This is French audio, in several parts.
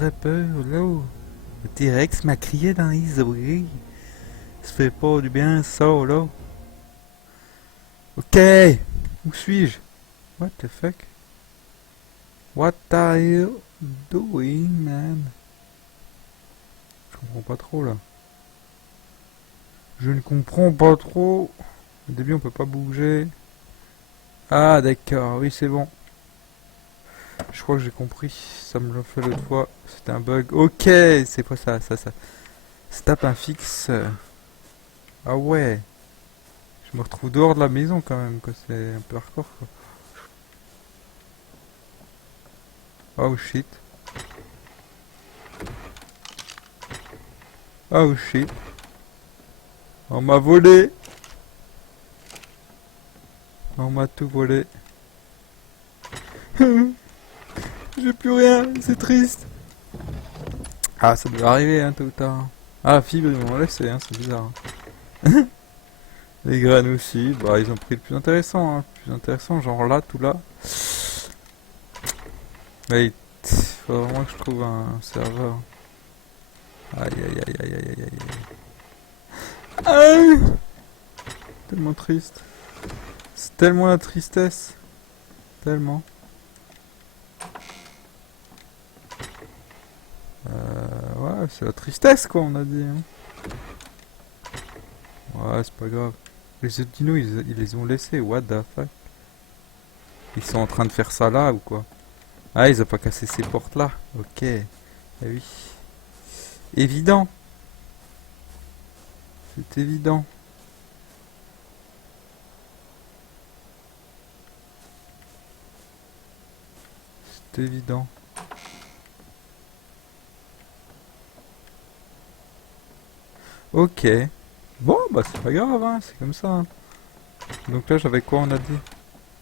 très peur, là. Le T-Rex m'a crié dans les oreilles. Ça fait pas du bien, ça, là. Ok. Où suis-je? What the fuck? What are you doing, man? Je comprends pas trop, là. Je ne comprends pas trop. Au début, on peut pas bouger. Ah, d'accord. Oui, c'est bon. Je crois que j'ai compris. Ça me l'a fait l'autre fois. C'était un bug. Ok, c'est pas ça, ça. Se tape un fixe. Ah ouais. Je me retrouve dehors de la maison quand même, quoi. C'est un peu hardcore, quoi. Oh shit. Oh shit. On m'a volé. On m'a tout volé. J'ai plus rien, c'est triste. Ah, ça doit arriver, hein, tôt ou tard. Ah, la fibre, ils m'ont laissé, hein, c'est bizarre. Les graines aussi, bah, ils ont pris le plus intéressant, hein. Le plus intéressant, genre là, tout là. Mais faut vraiment que je trouve un serveur. Aïe, aïe, aïe, aïe, aïe, aïe, aïe. Aïe. Tellement triste. C'est tellement la tristesse. Tellement. Ouais, c'est la tristesse, quoi, on a dit, hein. Ouais, c'est pas grave. Les autres dinos, ils les ont laissés. What the fuck? Ils sont en train de faire ça là ou quoi? Ah, ils ont pas cassé ces portes là. Ok. Eh oui. Évident. C'est évident. C'est évident. Ok. Bon, bah c'est pas grave, hein. C'est comme ça, hein. Donc là, j'avais quoi, on a dit?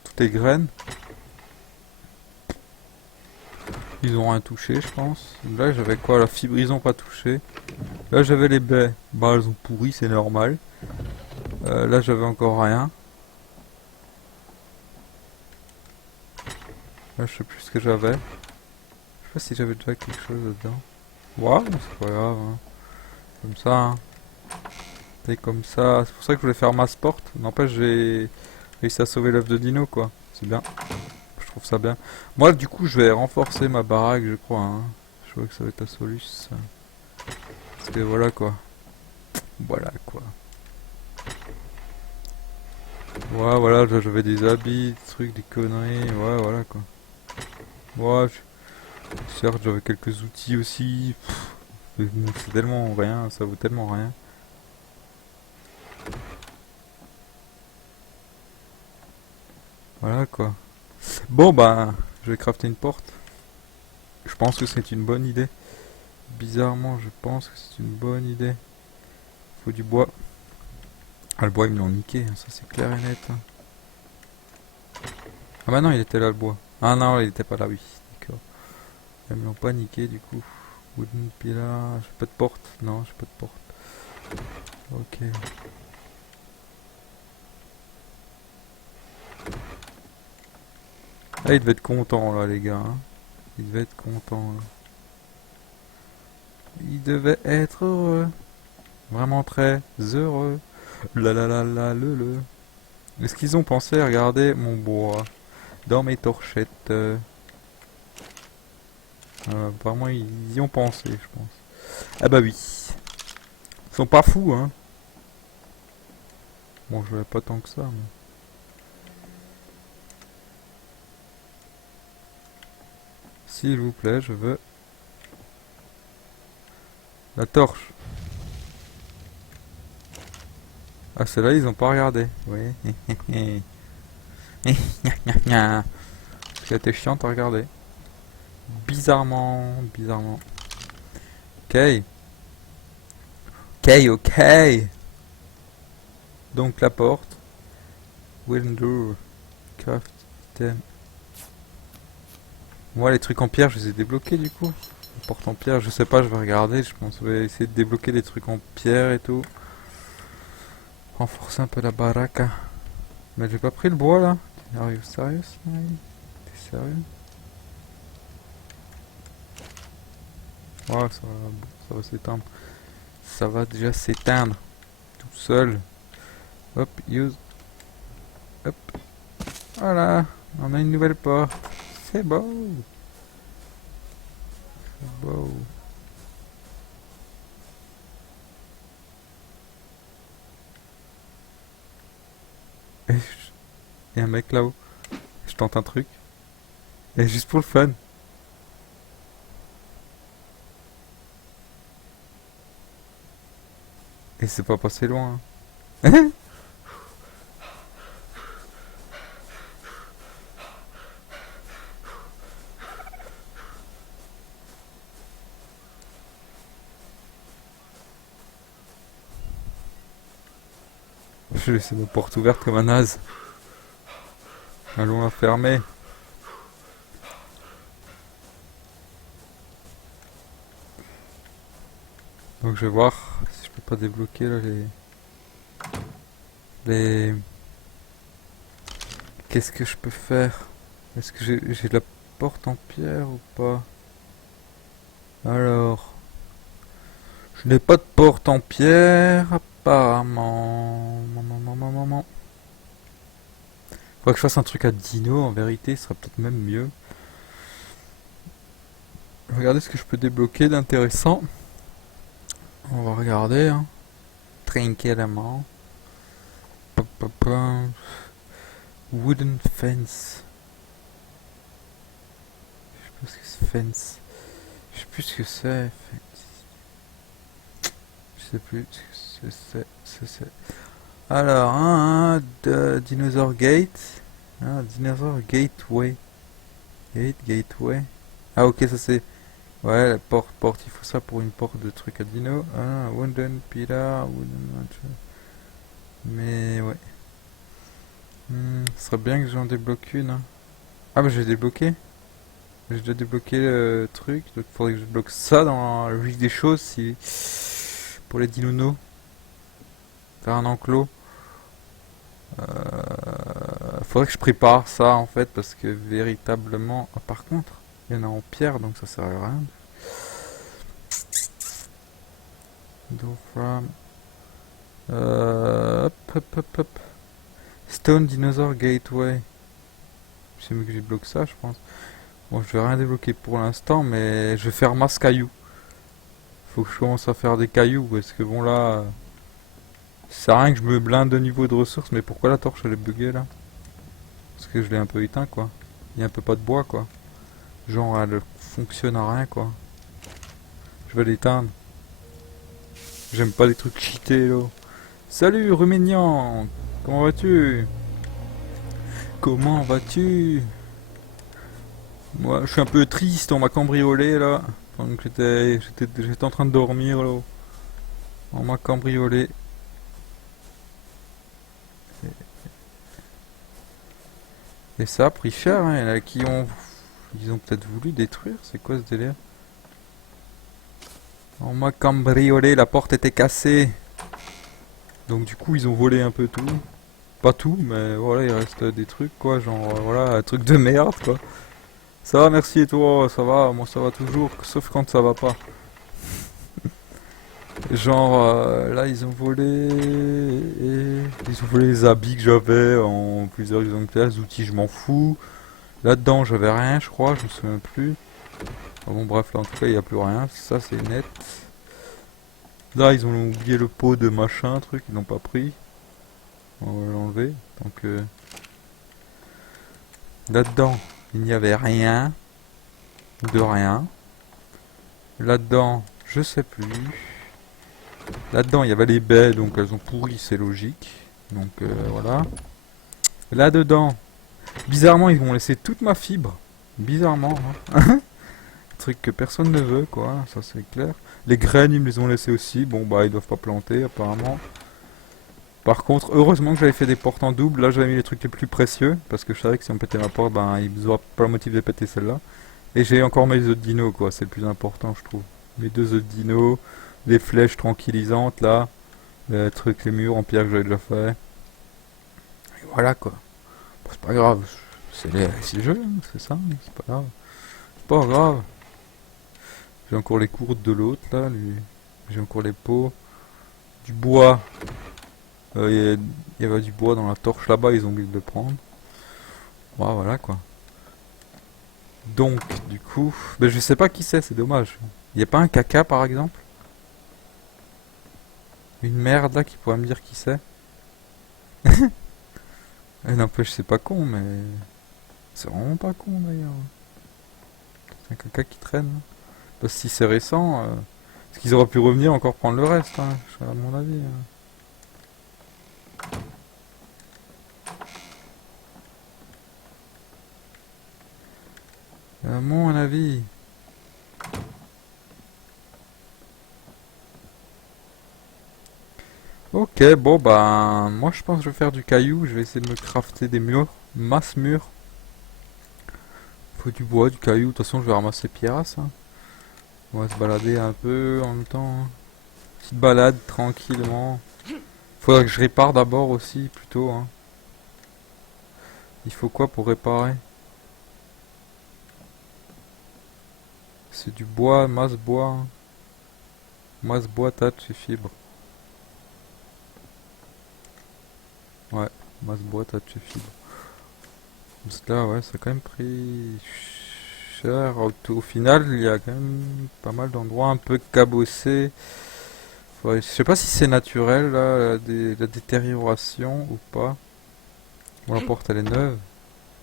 Toutes les graines. Ils ont rien touché, je pense. Là, j'avais quoi? La fibre, ils ont pas touché. Là, j'avais les baies. Bah, elles ont pourri, c'est normal. Là, j'avais encore rien. Là, je sais plus ce que j'avais. Je sais pas si j'avais déjà quelque chose là-dedans. Waouh, c'est pas grave, hein. Comme ça, hein. C'est comme ça. C'est pour ça que je voulais faire ma sport. N'empêche, j'ai réussi à sauver l'œuf de dino, quoi. C'est bien. Je trouve ça bien. Moi, du coup, je vais renforcer ma baraque, je crois, hein. Je crois que ça va être la solution. Parce que voilà, quoi. Voilà, quoi. Ouais, voilà, j'avais des habits, des trucs, des conneries. Ouais, voilà, quoi. Ouais, certes, j'avais quelques outils aussi. Mais bon, c'est tellement rien, ça vaut tellement rien. Voilà, quoi. Bon, bah, je vais crafter une porte. Je pense que c'est une bonne idée. Bizarrement, je pense que c'est une bonne idée. Faut du bois. Ah, le bois, ils me l'ont niqué, hein, ça c'est clair et net, hein. Ah bah non, il était là le bois. Ah non, il était pas là, oui. D'accord. Ils me l'ont pas niqué, du coup. Wooden pillar. J'ai pas de porte. Non, j'ai pas de porte. Ok. Ah, il devait être content, là, les gars, hein. Il devait être content, là. Il devait être heureux. Vraiment très heureux. La la la la le. Est-ce qu'ils ont pensé à regarder mon bois dans mes torchettes? Apparemment, ils y ont pensé, je pense. Ah bah oui. Ils sont pas fous, hein. Bon, je vais pas tant que ça, mais... S'il vous plaît, je veux... La torche. Ah, celle-là, ils ont pas regardé. Oui. Parce qu'elle était chiante à regarder. Bizarrement, bizarrement. Ok. Ok, ok. Donc la porte. Window. Craft item. Moi, les trucs en pierre, je les ai débloqués du coup. La porte en pierre, je sais pas, je vais regarder. Je pense que je vais essayer de débloquer des trucs en pierre et tout. Renforcer un peu la baraque. Mais j'ai pas pris le bois là. Are you serious, man? T'es sérieux? Ouais, ça va s'éteindre. Ça va déjà s'éteindre. Tout seul. Hop, use. Hop. Voilà. On a une nouvelle porte. C'est beau. C'est beau. Et y a un mec là-haut. Je tente un truc. Et juste pour le fun. Et c'est pas passé loin. Hein. Je laisse ma porte ouverte comme un naze. Allons la fermer. Donc je vais voir si je peux pas débloquer là les... Qu'est-ce que je peux faire? Est-ce que j'ai de la porte en pierre ou pas? Alors... Je n'ai pas de porte en pierre, apparemment. Faudrait que je fasse un truc à dino, en vérité, ce serait peut-être même mieux. Regardez ce que je peux débloquer d'intéressant. On va regarder, hein. Tranquillement. Pa, pa, pa. Wooden fence. Je sais pas ce que c'est fence. Je sais plus ce que c'est. Je sais plus ce que c'est. Alors, de Dinosaur Gate. Dinosaur Gateway. Gateway. Ah ok, ça c'est... Ouais, la porte, il faut ça pour une porte de truc à dino. Wooden pillar, wooden... Mais ouais. Ce serait bien que j'en débloque une. Hein. Ah bah j'ai débloqué. J'ai déjà débloqué le truc. Donc il faudrait que je bloque ça dans la liste des choses si... pour les dinonos. Faire un enclos. Faudrait que je prépare ça en fait parce que véritablement... Ah, par contre, il y en a en pierre donc ça sert à rien. From... hop. Stone Dinosaur Gateway. C'est mieux que j'ai bloqué ça, je pense. Bon, je vais rien débloquer pour l'instant, mais je vais faire masse cailloux. Faut que je commence à faire des cailloux, parce que bon là... Ça sert à rien que je me blinde de niveau de ressources, mais pourquoi la torche elle est buggée là? Parce que je l'ai un peu éteint quoi. Il y a un peu pas de bois quoi. Genre elle fonctionne à rien quoi. Je vais l'éteindre. J'aime pas les trucs cheatés là. Salut Rumignan. Comment vas-tu? Comment vas-tu? Moi je suis un peu triste, on m'a cambriolé là. Pendant que j'étais en train de dormir là. On m'a cambriolé. Et ça a pris cher, hein. Il y en a qui ont... Ils ont peut-être voulu détruire. C'est quoi ce délire? On m'a cambriolé, la porte était cassée. Donc du coup ils ont volé un peu tout. Pas tout, mais voilà, il reste des trucs quoi, genre voilà, un truc de merde quoi. Ça va, merci et toi, ça va, moi ça va toujours, sauf quand ça va pas. Genre là ils ont volé ils ont volé les habits que j'avais en plusieurs exemplaires, les outils je m'en fous. Là-dedans j'avais rien je crois, je me souviens plus. Ah bon bref là en tout cas il n'y a plus rien, ça c'est net. Là ils ont oublié le pot de machin truc, ils l'ont pas pris. On va l'enlever. Donc là-dedans il n'y avait rien. De rien. Là-dedans je sais plus. Là-dedans, il y avait les baies, donc elles ont pourri, c'est logique. Donc voilà. Là-dedans, bizarrement, ils vont laisser toute ma fibre. Bizarrement. Hein. Truc que personne ne veut, quoi. Ça, c'est clair. Les graines, ils me les ont laissées aussi. Bon, bah, ils doivent pas planter, apparemment. Par contre, heureusement que j'avais fait des portes en double. Là, j'avais mis les trucs les plus précieux. Parce que je savais que si on pétait ma porte, ben, ils n'auraient pas le motif de péter celle-là. Et j'ai encore mes autres dinos, quoi. C'est le plus important, je trouve. Mes deux autres dinos. Les flèches tranquillisantes, là. Le truc, les murs en pierre que j'avais déjà fait. Et voilà quoi. Bon, c'est pas grave. C'est le jeu, hein, c'est ça, c'est pas grave. C'est pas grave. J'ai encore les courtes de l'autre là, lui. J'ai encore les pots. Du bois. Il y avait du bois dans la torche là-bas, ils ont oublié de le prendre. Ouais, voilà quoi. Donc, du coup, ben, je sais pas qui c'est dommage. Il n'y a pas un caca par exemple? Une merde là qui pourrait me dire qui c'est? N'empêche, c'est pas con, mais. C'est vraiment pas con d'ailleurs. C'est un caca qui traîne, hein. Parce que si c'est récent, est-ce qu'ils auraient pu revenir encore prendre le reste, hein, à mon avis, hein. À mon avis. Ok, bon bah moi je pense que je vais faire du caillou, je vais essayer de me crafter des murs, masse murs. Faut du bois, du caillou, de toute façon je vais ramasser pierras, hein. On va se balader un peu en même temps, hein. Petite balade tranquillement. Faudra que je répare d'abord aussi, plutôt, hein. Il faut quoi pour réparer? C'est du bois, masse bois, hein. Masse bois, tatch et fibre. Ouais, masse bois, tatch et fibre. Parce que là, ouais, ça a quand même pris cher. Au final, il y a quand même pas mal d'endroits un peu cabossés. Ouais, je sais pas si c'est naturel, là, la détérioration ou pas. Bon, la porte, elle est neuve.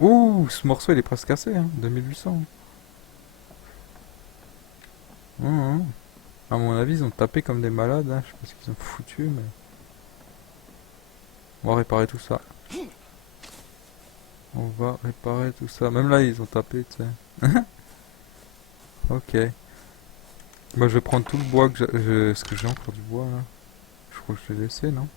Ouh, ce morceau, il est presque cassé, hein, 2800. Hum. À mon avis, ils ont tapé comme des malades, hein. Je sais pas ce qu'ils ont foutu, mais... On va réparer tout ça. On va réparer tout ça. Même là, ils ont tapé, tu sais. Ok. Bah, je vais prendre tout le bois que j'ai... Est-ce que j'ai encore du bois, là? Je crois que je l'ai laissé, non?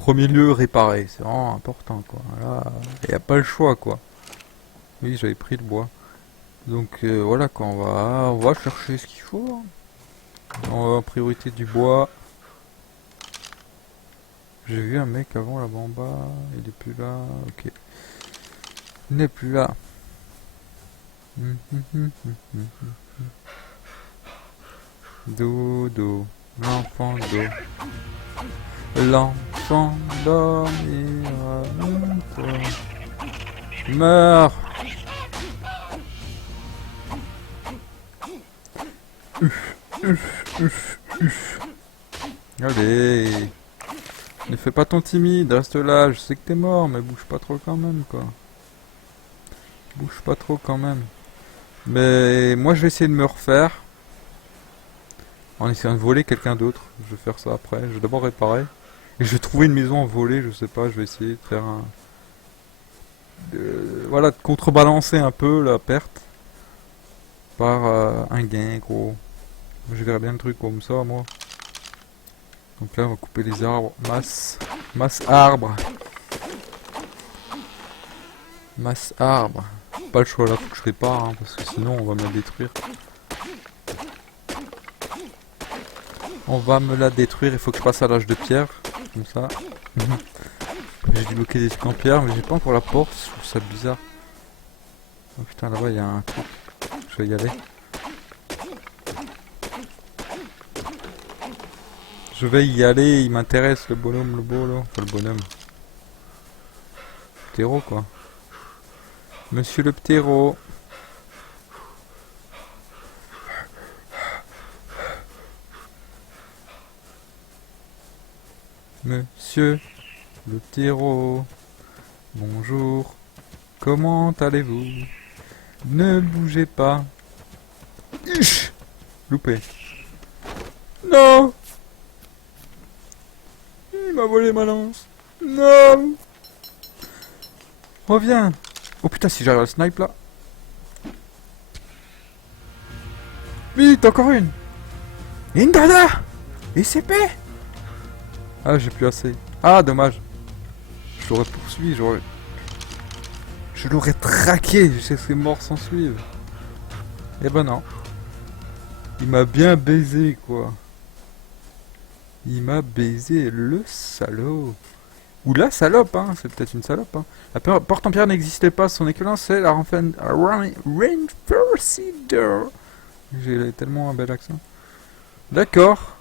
Premier lieu, réparer. C'est vraiment important, quoi. Là, il n'y a pas le choix, quoi. Oui, j'avais pris le bois. Donc, voilà, quoi. On va chercher ce qu'il faut, hein. On va en priorité du bois. J'ai vu un mec avant, là-bas en bas. Il est plus là. Ok. Il n'est plus là. Dodo, l'enfant d'eau. L'enfant dormira longtemps. Meurs! Allez! Ne fais pas ton timide, reste là, je sais que t'es mort, mais bouge pas trop quand même, quoi. Bouge pas trop quand même. Mais moi je vais essayer de me refaire en essayant de voler quelqu'un d'autre. Je vais faire ça après. Je vais d'abord réparer. Et je vais trouver une maison en volée, je sais pas, je vais essayer de faire un... voilà, de contrebalancer un peu la perte par un gain, gros. Je verrais bien le truc comme ça, moi. Donc là, on va couper les arbres. Masse arbre. Masse arbre. Pas le choix là, faut que je répare, hein, parce que sinon on va me la détruire. On va me la détruire, il faut que je passe à l'âge de pierre. Comme ça. J'ai débloqué des trucs en pierre, mais j'ai pas encore la porte, je trouve ça bizarre. Oh putain, là-bas il y a un truc. Je vais y aller. Je vais y aller, il m'intéresse le bonhomme, le beau là. Enfin le bonhomme. Ptéro quoi. Monsieur le ptéro. Monsieur le ptéro. Bonjour. Comment allez-vous? Ne bougez pas. Ish. Loupé. Non! Il m'a volé ma lance. Non! Reviens! Oh putain, si j'arrive à le snipe là. Vite, encore une! Indada! SCP! Ah, j'ai plus assez. Ah, dommage. Je l'aurais poursuivi, j'aurais... Je l'aurais traqué, je serais mort sans suivre. Eh ben non. Il m'a bien baisé, quoi. Il m'a baisé, le salaud. Ou la salope, hein, c'est peut-être une salope. Hein. La porte en pierre n'existait pas, son équivalent c'est la Reinforced Door. J'ai tellement un bel accent. D'accord.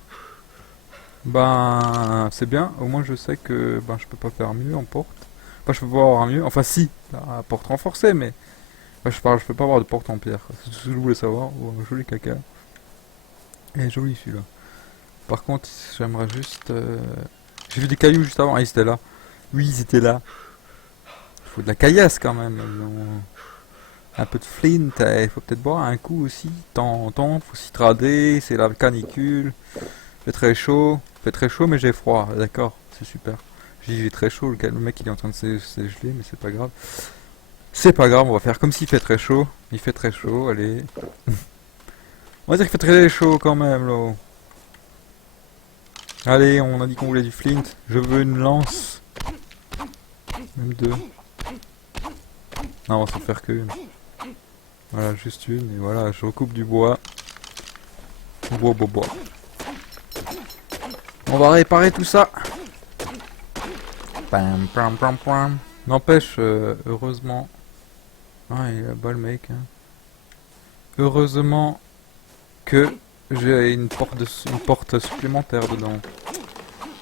Ben, c'est bien, au moins je sais que ben, je peux pas faire mieux en porte. Enfin, je peux pas avoir mieux, enfin si, la porte renforcée, mais... Enfin, je peux pas avoir de porte en pierre. C'est tout ce que je voulais savoir. Oh, joli caca. Et joli celui-là. Par contre, j'aimerais juste... J'ai vu des cailloux juste avant. Ah, ils étaient là. Oui, ils étaient là. Il faut de la caillasse quand même. Un peu de flint. Il faut peut-être boire un coup aussi. Tant, faut s'y trader. C'est la canicule. Il fait très chaud. Il fait très chaud, mais j'ai froid. D'accord, c'est super. J'ai dit j'ai très chaud. Le mec il est en train de se geler, mais c'est pas grave. C'est pas grave, on va faire comme s'il fait très chaud. Il fait très chaud, allez. On va dire qu'il fait très chaud quand même, là. Allez, on a dit qu'on voulait du flint. Je veux une lance. Même deux. Non, on va s'en faire qu'une. Voilà, juste une. Et voilà, je recoupe du bois. Bois. On va réparer tout ça. Pam, pam, pam, pam. N'empêche, heureusement... Ah, il est bas le mec. Hein. Heureusement que j'ai une porte supplémentaire dedans.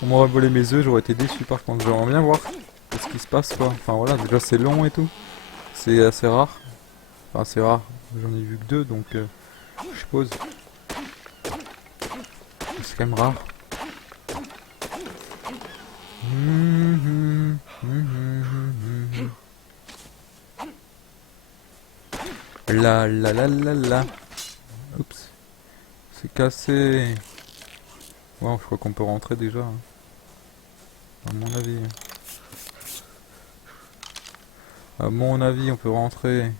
On m'aurait volé mes œufs, j'aurais été déçu par contre. J'aimerais bien voir ce qui se passe quoi. Enfin voilà, déjà c'est long et tout. C'est assez rare. Enfin c'est rare, j'en ai vu que deux donc je suppose. C'est quand même rare. La. Oups. C'est cassé. Wow, je crois qu'on peut rentrer déjà. Hein. À mon avis. À mon avis, on peut rentrer.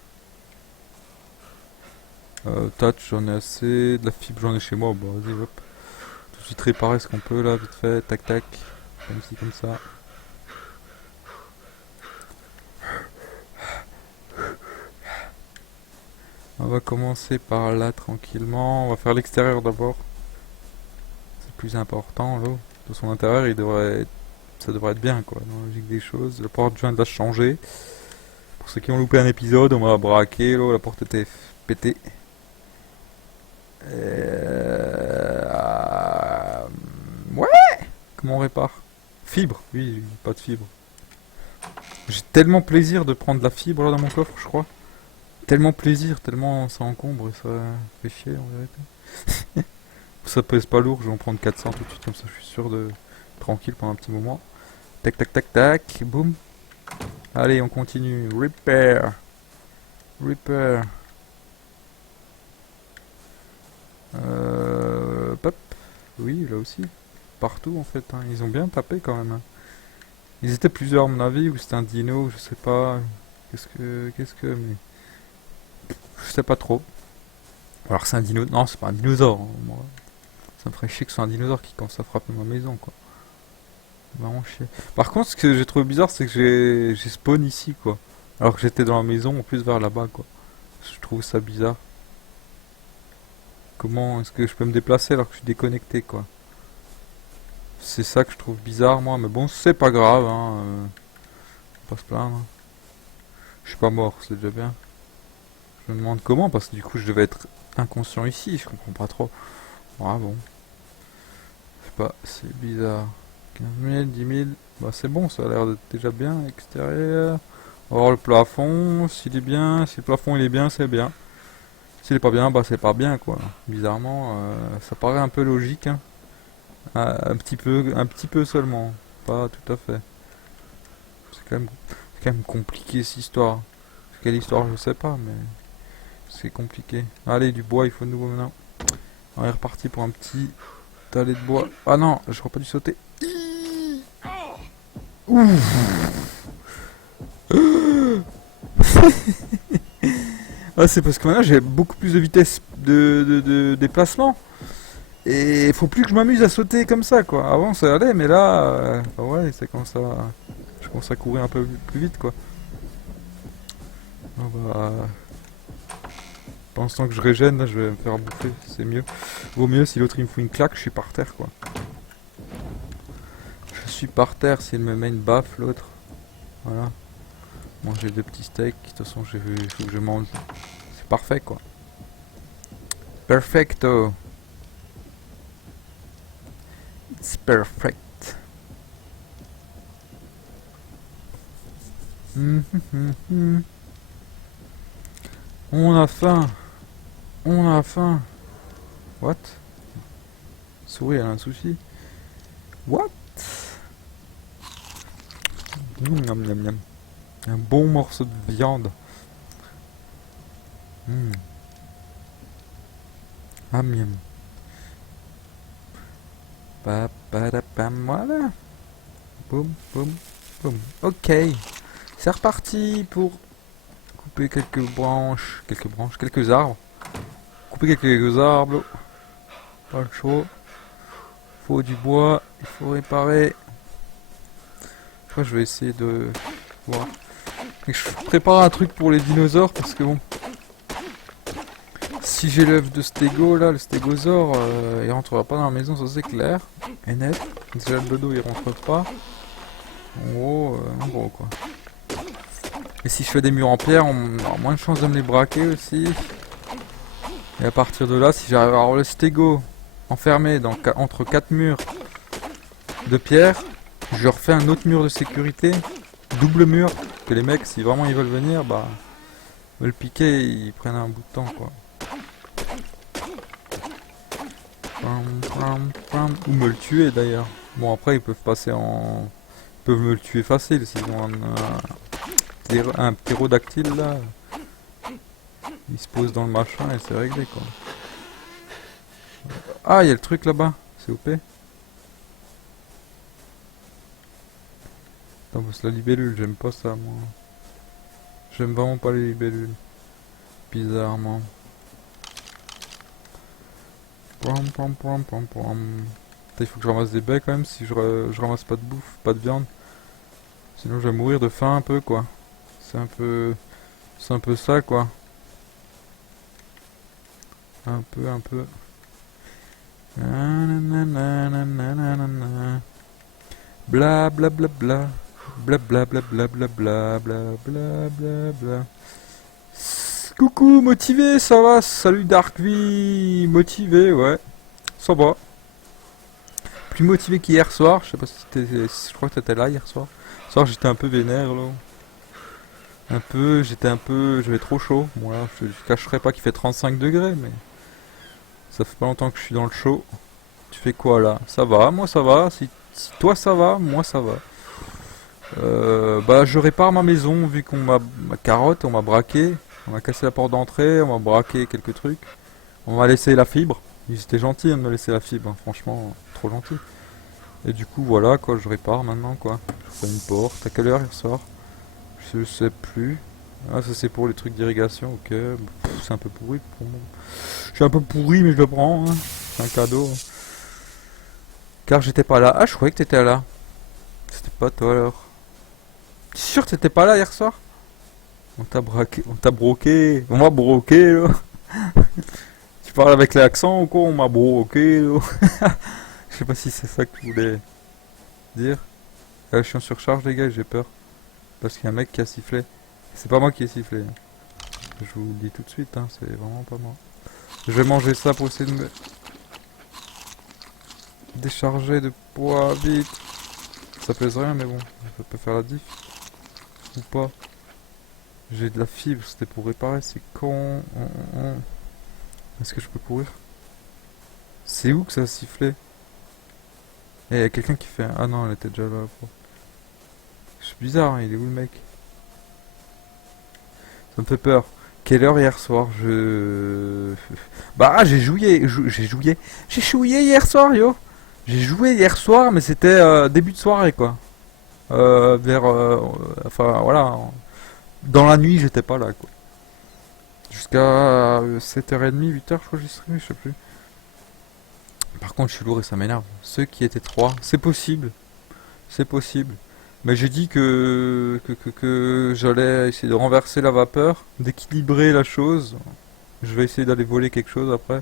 Touch, j'en ai assez. De la fibre, j'en ai chez moi. Bon, vas-y, hop. Tout de suite réparer ce qu'on peut là, vite fait. Tac, tac. Comme ci, comme ça. On va commencer par là tranquillement. On va faire l'extérieur d'abord. C'est plus important là. De son intérieur, ça devrait être bien quoi. Dans la logique des choses. La porte vient de la changer. Pour ceux qui ont loupé un épisode, on m'a braqué là. La porte était pétée. Ouais. Comment on répare? Fibre. Oui, pas de fibre. J'ai tellement plaisir de prendre de la fibre là dans mon coffre, je crois. Tellement plaisir, tellement ça encombre et ça fait chier en vérité. Ça pèse pas lourd, je vais en prendre 400 tout de suite, comme ça je suis sûr de tranquille pendant un petit moment. Tac tac tac tac, boum. Allez, on continue. Repair. Pop. Oui, là aussi. Partout en fait, hein. Ils ont bien tapé quand même. Hein. Ils étaient plusieurs à mon avis, ou c'était un dino, je sais pas. Mais... Je sais pas trop. Alors c'est un dino... Non, c'est pas un dinosaure. Hein, moi. Ça me ferait chier que ce soit un dinosaure qui commence à frapper ma maison, quoi. Vraiment chier. Par contre, ce que j'ai trouvé bizarre, c'est que j'ai spawn ici, quoi. Alors que j'étais dans la maison, en plus vers là-bas, quoi. Je trouve ça bizarre. Comment est-ce que je peux me déplacer alors que je suis déconnecté, quoi. C'est ça que je trouve bizarre, moi. Mais bon, c'est pas grave, hein. Faut pas se plaindre. Je suis pas mort, c'est déjà bien. Je me demande comment, parce que du coup, je devais être inconscient ici. Je comprends pas trop. Ah bon. Je sais pas, c'est bizarre. 15 000, 10 000. Bah c'est bon, ça a l'air d'être déjà bien. Extérieur. On va voir le plafond. S'il est bien, si le plafond il est bien, c'est bien. S'il est pas bien, bah c'est pas bien quoi. Bizarrement, ça paraît un peu logique. Hein. Un petit peu seulement. Pas tout à fait. C'est quand même compliqué cette histoire. Quelle histoire, je sais pas, mais c'est compliqué. Allez, du bois, il faut de nouveau maintenant. On est reparti pour un petit allée de bois. Ah non, j'aurais pas dû sauter. Ah, c'est parce que maintenant j'ai beaucoup plus de vitesse de déplacement. Et il faut plus que je m'amuse à sauter comme ça, quoi. Avant ça allait, mais là, bah ouais, c'est comme ça. Je commence à courir un peu plus vite, quoi. Ah bah, pendant ce temps que je régène, là, je vais me faire bouffer. C'est mieux. Vaut mieux si l'autre il me fout une claque, je suis par terre, quoi. Je suis par terre s'il me met une baffe l'autre. Voilà. Manger deux petits steaks. De toute façon, il faut que je mange. C'est parfait quoi. Perfecto. It's perfect. On a faim. On a faim. What? Souris, elle a un souci. What? Miam, miam, miam. Un bon morceau de viande. Ah, miam. Voilà. Boum, boum, boum. Ok. C'est reparti pour couper quelques branches, quelques arbres. Couper quelques arbres. Pas le chaud. Faut du bois. Il faut réparer. Je crois que je vais essayer de voir. Et je prépare un truc pour les dinosaures parce que bon. Si j'ai l'œuf de stégo là, le stégosaure, il rentrera pas dans la maison, ça c'est clair. Et net. Déjà le dodo il rentre pas. En gros quoi. Et si je fais des murs en pierre, on aura moins de chances de me les braquer aussi. Et à partir de là, si j'arrive à avoir le stégo enfermé entre 4 murs de pierre, je refais un autre mur de sécurité, double mur, que les mecs, si vraiment ils veulent venir, bah, veulent piquer, ils prennent un bout de temps quoi. Ou me le tuer d'ailleurs. Bon après ils peuvent passer en... Ils peuvent me le tuer facile s'ils ont un ptérodactyle là. Il se pose dans le machin et c'est réglé quoi. Ah il y a le truc là-bas, c'est OP. Attends, c'est la libellule, j'aime pas ça moi. J'aime vraiment pas les libellules. Bizarrement. Il faut que je ramasse des baies quand même si je ramasse pas de bouffe, pas de viande. Sinon je vais mourir de faim un peu quoi. C'est un peu ça quoi. Un peu. Bla bla bla bla. Bla bla bla bla bla bla bla bla bla bla. Coucou, motivé, ça va? Salut Darkvi, motivé, ouais. Ça va. Plus motivé qu'hier soir, je sais pas si je crois que t'étais là hier soir. Ce soir j'étais un peu vénère là. J'avais trop chaud. Bon là, je cacherai pas qu'il fait 35 degrés, mais ça fait pas longtemps que je suis dans le chaud. Tu fais quoi là? Ça va, moi ça va. Si toi ça va, moi ça va. Bah je répare ma maison vu qu'on ma carotte, on m'a braqué. On m'a cassé la porte d'entrée, on m'a braqué quelques trucs. On m'a laissé la fibre. Ils étaient gentils de me laisser la fibre, hein. Franchement, trop gentil. Et du coup voilà quoi, je répare maintenant quoi. Je fais une porte. À quelle heure hier soir? Je sais plus. Ah ça c'est pour les trucs d'irrigation, ok. C'est un peu pourri pour moi. Je suis un peu pourri mais je le prends, hein. C'est un cadeau. Car j'étais pas là. Ah je croyais que t'étais là. C'était pas toi alors. T'es sûr que t'étais pas là hier soir? On t'a braqué, on m'a broqué là. Tu parles avec l'accent ou quoi? On m'a broqué là. Je sais pas si c'est ça que tu voulais dire. Je suis en surcharge les gars, j'ai peur. Parce qu'il y a un mec qui a sifflé. C'est pas moi qui ai sifflé. Je vous le dis tout de suite, hein, c'est vraiment pas moi. Je vais manger ça pour essayer de me décharger de poids vite. Ça pèse rien mais bon, ça peut faire la diff. Ou pas. J'ai de la fibre, c'était pour réparer, c'est con. Est-ce que je peux courir? C'est où que ça a sifflé? Eh, y a quelqu'un qui fait... Ah non, elle était déjà là. C'est bizarre, hein, il est où le mec? Ça me fait peur. Quelle heure hier soir? Bah, j'ai joué hier soir, yo. J'ai joué hier soir, mais c'était début de soirée, quoi. Enfin, voilà. Dans la nuit, j'étais pas là, quoi. Jusqu'à 7h30, 8h, je crois que j'ai streamé, je sais plus. Par contre, je suis lourd et ça m'énerve. Ceux qui étaient 3, c'est possible. C'est possible. Mais j'ai dit que j'allais essayer de renverser la vapeur, d'équilibrer la chose. Je vais essayer d'aller voler quelque chose après.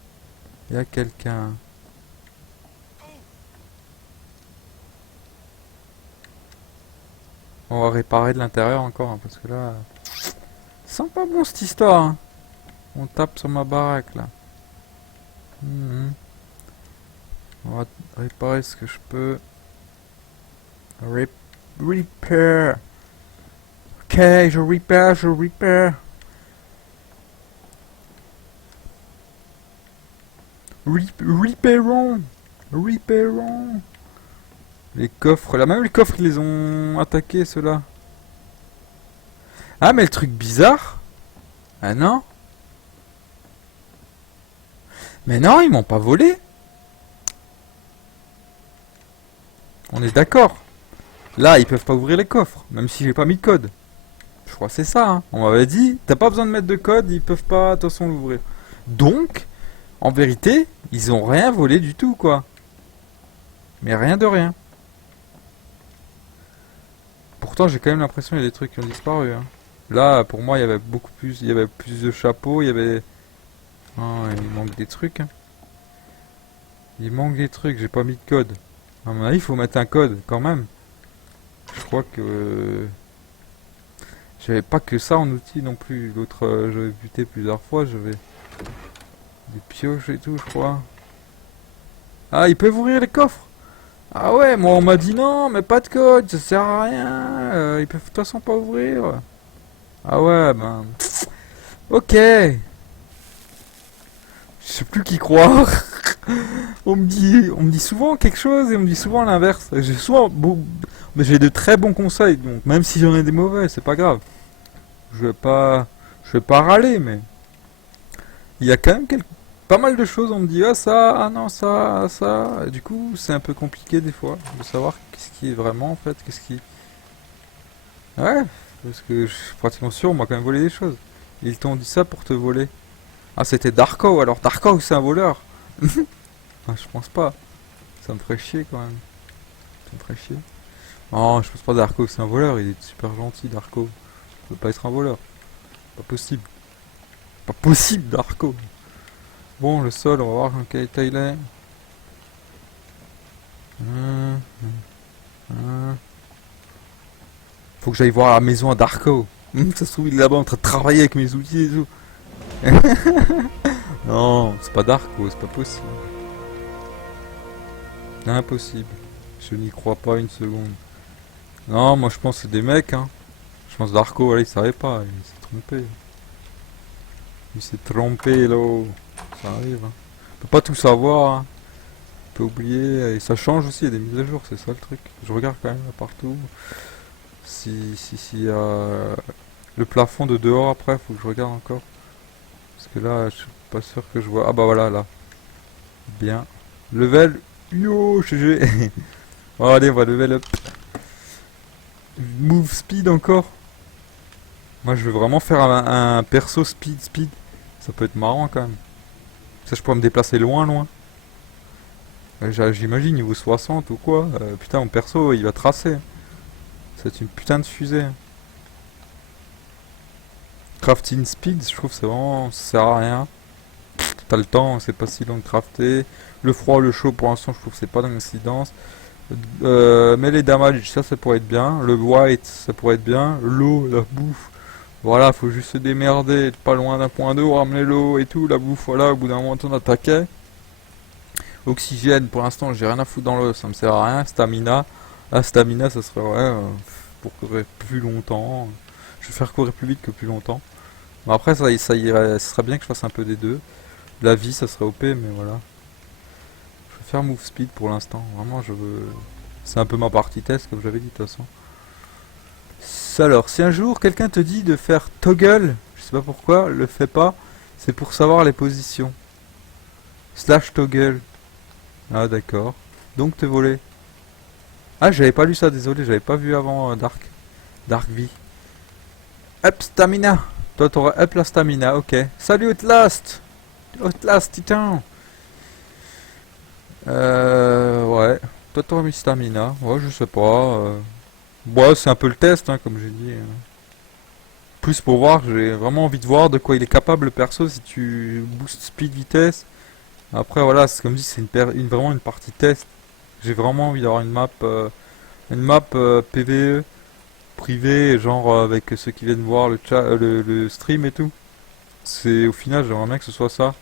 Il y a quelqu'un. On va réparer de l'intérieur encore, hein, parce que là... C'est pas bon cette histoire, hein. On tape sur ma baraque, là. Mhm. On va réparer ce que je peux. Repair. Ok, je repair, je repair. Repairons. Repairons. Les coffres, là, même les coffres, ils les ont attaqués, ceux-là. Ah, mais le truc bizarre. Ah non. Mais non, ils m'ont pas volé. On est d'accord. Là, ils peuvent pas ouvrir les coffres, même si j'ai pas mis de code. Je crois que c'est ça, hein. On m'avait dit, t'as pas besoin de mettre de code, ils peuvent pas, de toute façon, l'ouvrir. Donc, en vérité, ils ont rien volé du tout, quoi. Mais rien de rien. Pourtant, j'ai quand même l'impression qu'il y a des trucs qui ont disparu, hein. Là, pour moi, il y avait beaucoup plus, il y avait plus de chapeaux, il y avait... Ah, il manque des trucs, hein. Il manque des trucs, j'ai pas mis de code. À mon avis, il faut mettre un code, quand même. Je crois que... J'avais pas que ça en outil non plus. L'autre, j'avais buté plusieurs fois, j'avais... Des pioches et tout, je crois. Ah, ils peuvent ouvrir les coffres. Ah ouais, moi on m'a dit non, mais pas de code, ça sert à rien. Ils peuvent de toute façon pas ouvrir. Ah ouais, ben... Ok. Je sais plus qui croire. On me dit souvent quelque chose et on me dit souvent l'inverse. J'ai souvent... Mais j'ai de très bons conseils, donc même si j'en ai des mauvais, c'est pas grave. Je vais pas râler, mais... Il y a quand même pas mal de choses, on me dit ah ça, ah non ça, ah, ça. Et du coup, c'est un peu compliqué des fois de savoir qu'est-ce qui est vraiment en fait, qu'est-ce qui... Ouais, parce que je suis pratiquement sûr, on m'a quand même volé des choses. Ils t'ont dit ça pour te voler. Ah, c'était Darko, alors Darko c'est un voleur. Ah, je pense pas. Ça me ferait chier quand même. Ça me ferait chier. Non, je pense pas Darko c'est un voleur, il est super gentil Darko. Il peut pas être un voleur. Pas possible. Pas possible Darko. Bon, le sol, on va voir en quel état il est. Faut que j'aille voir la maison à Darko. Ça se trouve, il est là-bas en train de travailler avec mes outils et tout. Non, c'est pas Darko, c'est pas possible. Impossible. Je n'y crois pas une seconde. Non, moi je pense que c'est des mecs, hein. Je pense que Darko, voilà, il savait pas, il s'est trompé. Il s'est trompé, là. Ça arrive, hein. On peut pas tout savoir, hein. On peut oublier, et ça change aussi, il y a des mises à jour, c'est ça le truc. Je regarde quand même là, partout. Si le plafond de dehors après, faut que je regarde encore. Parce que là, je suis pas sûr que je vois. Ah bah voilà, là. Bien. Level. Yo, GG. Oh, allez, on va level up. Move speed encore. Moi, je veux vraiment faire un perso speed. Ça peut être marrant quand même. Ça, je pourrais me déplacer loin. J'imagine niveau 60 ou quoi. Putain, mon perso, il va tracer. C'est une putain de fusée. Crafting speed, je trouve c'est vraiment... ça sert à rien. T'as le temps, c'est pas si long de crafter. Le froid, le chaud, pour l'instant, je trouve que c'est pas d'incidence. Mais les damage, ça pourrait être bien. Le white, ça pourrait être bien. L'eau, la bouffe. Voilà, faut juste se démerder, être pas loin d'un point d'eau, ramener l'eau et tout, la bouffe, voilà, au bout d'un moment on attaquait. Oxygène, pour l'instant j'ai rien à foutre dans l'eau, ça me sert à rien. Stamina, la stamina ça serait ouais, pour courir plus longtemps. Je vais faire courir plus vite que plus longtemps. Bon, après ça irait, ce serait bien que je fasse un peu des deux. La vie ça serait OP, mais voilà. Je vais faire move speed pour l'instant, vraiment je veux... C'est un peu ma partie test comme j'avais dit de toute façon. Alors, si un jour quelqu'un te dit de faire toggle, je sais pas pourquoi, le fais pas, c'est pour savoir les positions. Slash toggle. Ah d'accord. Donc te voler. Ah j'avais pas lu ça, désolé, j'avais pas vu avant Dark V. Up stamina. Toi t'auras up la stamina, ok. Salut Outlast. Outlast Titan. Ouais. Toi t'auras mis stamina. Ouais je sais pas. Bon, c'est un peu le test, hein, comme j'ai dit. Plus pour voir, j'ai vraiment envie de voir de quoi il est capable le perso si tu boostes speed, vitesse. Après voilà, c'est comme dit, c'est vraiment une partie test. J'ai vraiment envie d'avoir une map PvE privée, genre avec ceux qui viennent voir le chat, le stream et tout. C'est au final, j'aimerais bien que ce soit ça.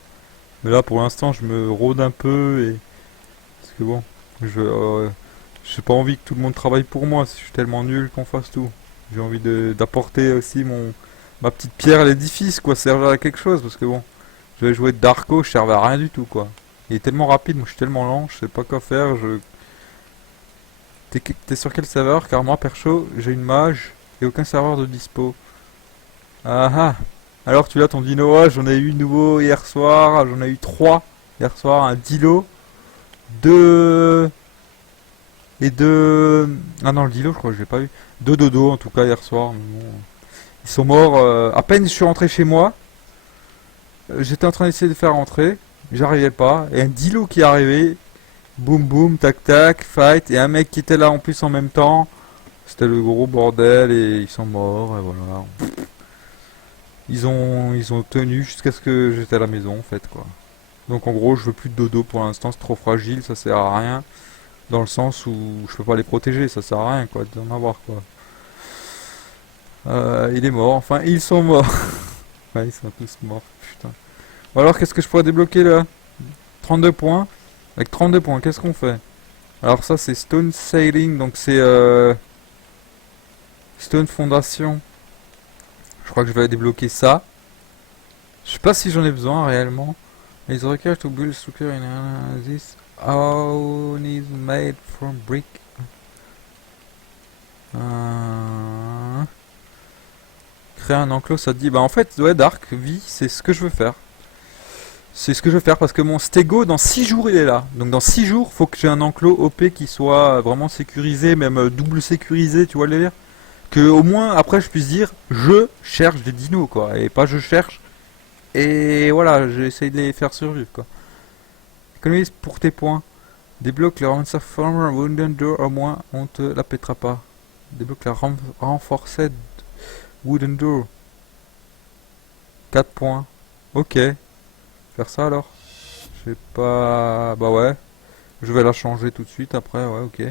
Mais là, pour l'instant, je me rôde un peu et parce que bon, j'ai pas envie que tout le monde travaille pour moi. Je suis tellement nul qu'on fasse tout. J'ai envie d'apporter aussi ma petite pierre à l'édifice, quoi, servir à quelque chose, parce que bon, je vais jouer Darko, je servais à rien du tout, quoi. Il est tellement rapide, moi je suis tellement lent, je sais pas quoi faire. T'es sur quel serveur? Car moi, perso, j'ai une mage et aucun serveur de dispo. Ah ah. Alors tu l'as ton dino? Ah, j'en ai eu nouveau hier soir, j'en ai eu trois hier soir, un dilo, deux et deux. Ah non, le dilo, je crois que je l'ai pas eu. Deux dodo en tout cas hier soir. Mais bon, ils sont morts. À peine je suis rentré chez moi, j'étais en train d'essayer de faire rentrer, j'arrivais pas, et un dilo qui est arrivé, boum boum, tac tac, fight, et un mec qui était là en plus en même temps. C'était le gros bordel et ils sont morts, et voilà. Ils ont tenu jusqu'à ce que j'étais à la maison en fait quoi. Donc en gros je veux plus de dodo pour l'instant, c'est trop fragile, ça sert à rien. Dans le sens où je peux pas les protéger, ça sert à rien quoi d'en avoir quoi. Il est mort, enfin ils sont morts. Ouais, ils sont tous morts, putain. Bon, alors qu'est-ce que je pourrais débloquer là? 32 points. Avec 32 points, qu'est-ce qu'on fait? Alors ça c'est Stone Sailing, donc c'est Stone Fondation. Je crois que je vais débloquer ça. Je sais pas si j'en ai besoin réellement. It's required to build structure in this own is made from brick. Euh, Créer un enclos, ça te dit. Bah en fait, ouais, Dark, vie, c'est ce que je veux faire. C'est ce que je veux faire parce que mon stego, dans 6 jours, il est là. Donc dans 6 jours, faut que j'ai un enclos OP qui soit vraiment sécurisé, même double sécurisé, tu vois le délire? Que au moins, après, je puisse dire, je cherche des dinos, quoi. Et pas je cherche. Et voilà, j'essaie de les faire survivre, quoi. Économise pour tes points. Débloque le Ransom Farmer Wooden Door, au moins on te la pètera pas. Débloque la renforcée Wooden Door. 4 points. Ok. Faire ça alors. Je sais pas. Bah ouais. Je vais la changer tout de suite après, ouais, ok.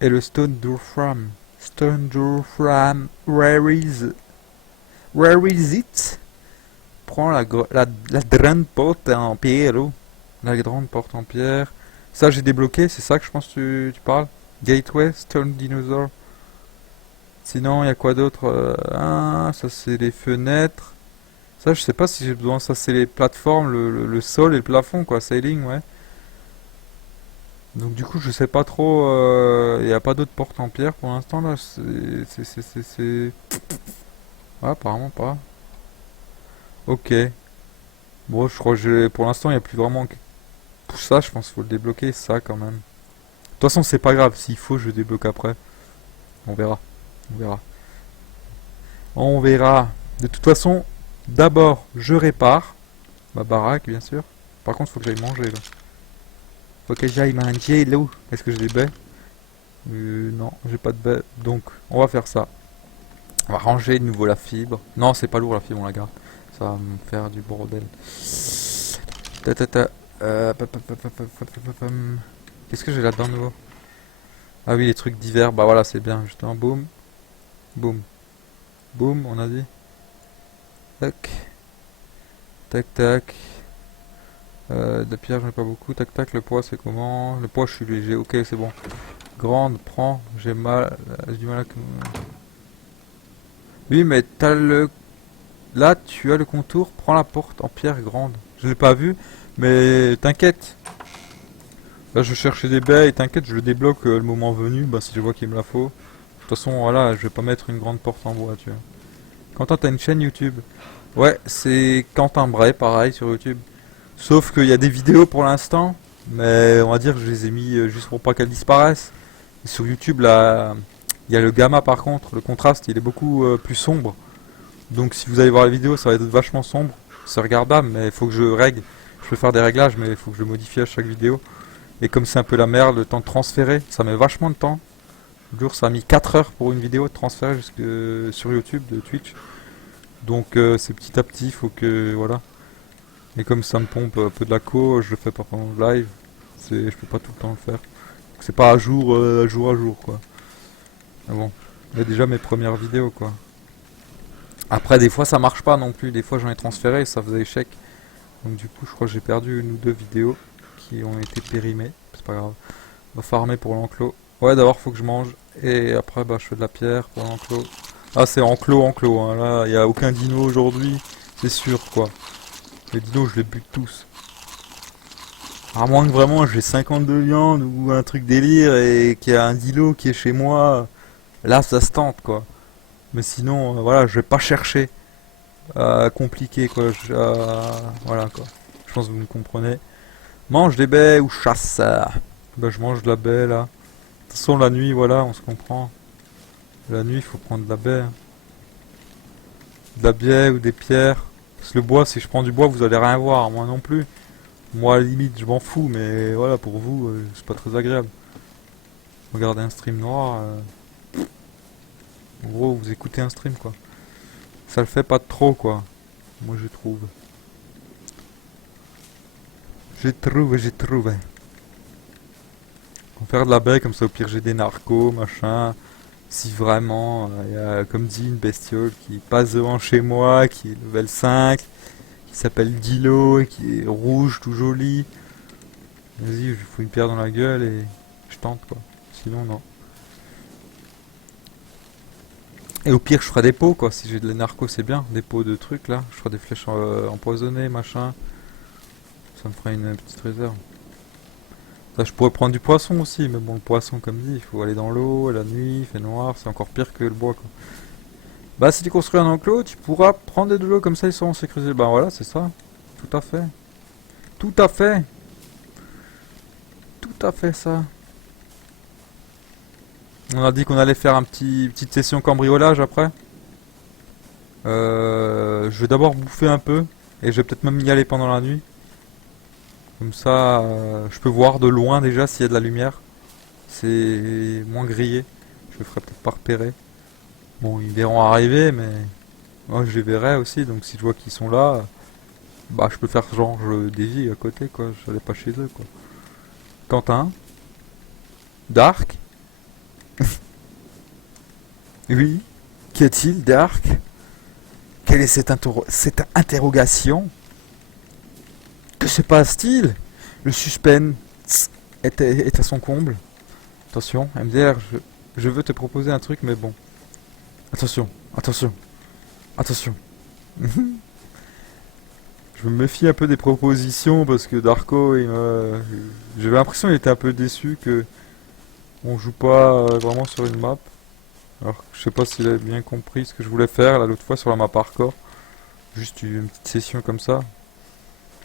Et le Stone Door Frame. Stone Door Frame. Where is it? Prends la grande porte en pierre, oh. La grande porte en pierre. Ça j'ai débloqué, c'est ça que je pense que tu parles? Gateway, Stone Dinosaur. Sinon, il y a quoi d'autre? Ah, ça c'est les fenêtres. Ça, je sais pas si j'ai besoin. Ça, c'est les plateformes, le sol et le plafond, quoi. Sailing, ouais. Donc, du coup, je sais pas trop. Il n'y a pas d'autres portes en pierre pour l'instant, là. Ah, apparemment pas. Ok. Bon, je crois que pour l'instant, il n'y a plus vraiment. Pour ça, je pense qu'il faut le débloquer, ça, quand même. De toute façon, c'est pas grave. S'il faut, je débloque après. On verra. On verra. On verra. De toute façon, d'abord, je répare ma baraque, bien sûr. Par contre, faut que j'aille manger, là. Faut que j'aille manger, là. Est-ce que j'ai des baies? Non, j'ai pas de baies. Donc, on va faire ça. On va ranger de nouveau la fibre. Non, c'est pas lourd, la fibre, on la garde. Ça va me faire du bordel. Ta, ta, ta. Qu'est-ce que j'ai là-dedans, de nouveau? Ah oui, les trucs divers. Bah voilà, c'est bien. Justement, boum. Boum. Boum, on a dit. Tac. Tac, tac. De pierre, j'en ai pas beaucoup. Tac, tac, le poids, c'est comment? Le poids, je suis léger. Ok, c'est bon. Grande, prends. J'ai mal. J'ai du mal à... Oui, mais t'as le... Là, tu as le contour. Prends la porte en pierre grande. Je l'ai pas vu, mais t'inquiète. Là, je cherchais des baies et t'inquiète, je le débloque le moment venu. Bah, si je vois qu'il me la faut. De toute façon, voilà, je vais pas mettre une grande porte en bois, tu vois. Quentin, t'as une chaîne YouTube? Ouais, c'est Quentin Bray, pareil, sur YouTube. Sauf qu'il y a des vidéos pour l'instant, mais on va dire que je les ai mis juste pour pas qu'elles disparaissent. Et sur YouTube, là, il y a le gamma par contre, le contraste, il est beaucoup plus sombre. Donc si vous allez voir la vidéo, ça va être vachement sombre. C'est regardable, mais il faut que je règle. Je peux faire des réglages, mais il faut que je le modifie à chaque vidéo. Et comme c'est un peu la merde, le temps de transférer, ça met vachement de temps. Le jour, ça a mis 4 heures pour une vidéo de transférer jusque sur YouTube, de Twitch. Donc c'est petit à petit, il faut que... Voilà. Et comme ça me pompe un peu de la co, je le fais pas pendant le live. Je peux pas tout le temps le faire. C'est pas à jour quoi. Mais bon, il y a déjà mes premières vidéos quoi. Après des fois ça marche pas non plus, des fois j'en ai transféré et ça faisait échec. Donc du coup je crois que j'ai perdu une ou deux vidéos qui ont été périmées. C'est pas grave. On va farmer pour l'enclos. Ouais d'abord faut que je mange. Et après bah je fais de la pierre pour l'enclos. Ah c'est enclos hein. Là il y a aucun dino aujourd'hui. C'est sûr quoi. Les dinos je les bute tous. À moins que vraiment j'ai 52 viandes ou un truc délire et qu'il y a un dilo qui est chez moi. Là ça se tente quoi. Mais sinon voilà je vais pas chercher. Compliqué quoi. Voilà quoi. Je pense que vous me comprenez. Mange des baies ou chasse. Bah je mange de la baie là. De toute façon la nuit voilà on se comprend. La nuit il faut prendre de la baie. De la baie ou des pierres. Parce que le bois si je prends du bois vous allez rien voir. Moi non plus. Moi à la limite je m'en fous mais voilà pour vous c'est pas très agréable. Regardez un stream noir. En gros vous écoutez un stream quoi. Ça le fait pas trop quoi. Moi je trouve. J'ai trouvé. On va faire de la baie comme ça au pire j'ai des narcos, machin. Si vraiment il y a comme dit une bestiole qui passe devant chez moi, qui est level 5, qui s'appelle Dilo et qui est rouge, tout joli. Vas-y, je lui fous une pierre dans la gueule et je tente quoi. Sinon non. Et au pire je ferai des pots quoi, si j'ai de la narco c'est bien, des pots de trucs là. Je ferai des flèches empoisonnées, machin. Ça me fera une petite réserve. Ça, je pourrais prendre du poisson aussi, mais bon, le poisson, comme dit, il faut aller dans l'eau, la nuit, il fait noir, c'est encore pire que le bois, quoi. Bah, si tu construis un enclos, tu pourras prendre de l'eau, comme ça ils seront sécurisés. Bah voilà, c'est ça. Tout à fait. Tout à fait. Tout à fait ça. On a dit qu'on allait faire petite session cambriolage après. Je vais d'abord bouffer un peu, et je vais peut-être même y aller pendant la nuit. Comme ça, je peux voir de loin déjà s'il y a de la lumière. C'est moins grillé. Je le ferai peut-être pas repérer. Bon, ils verront arriver, mais moi je les verrai aussi. Donc si je vois qu'ils sont là, bah je peux faire genre je dévie à côté quoi. Je n'allais pas chez eux quoi. Quentin, Dark, oui. Qu'y a-t-il, Dark? Quelle est cette interrogation? Que se passe-t-il? Le suspense est à son comble. Attention, MDR, je veux te proposer un truc, mais bon. Attention, attention, attention. Je me méfie un peu des propositions parce que Darko, j'avais l'impression qu'il était un peu déçu que on joue pas vraiment sur une map. Alors, je sais pas s'il a bien compris ce que je voulais faire là l'autre fois sur la map hardcore. Juste une petite session comme ça.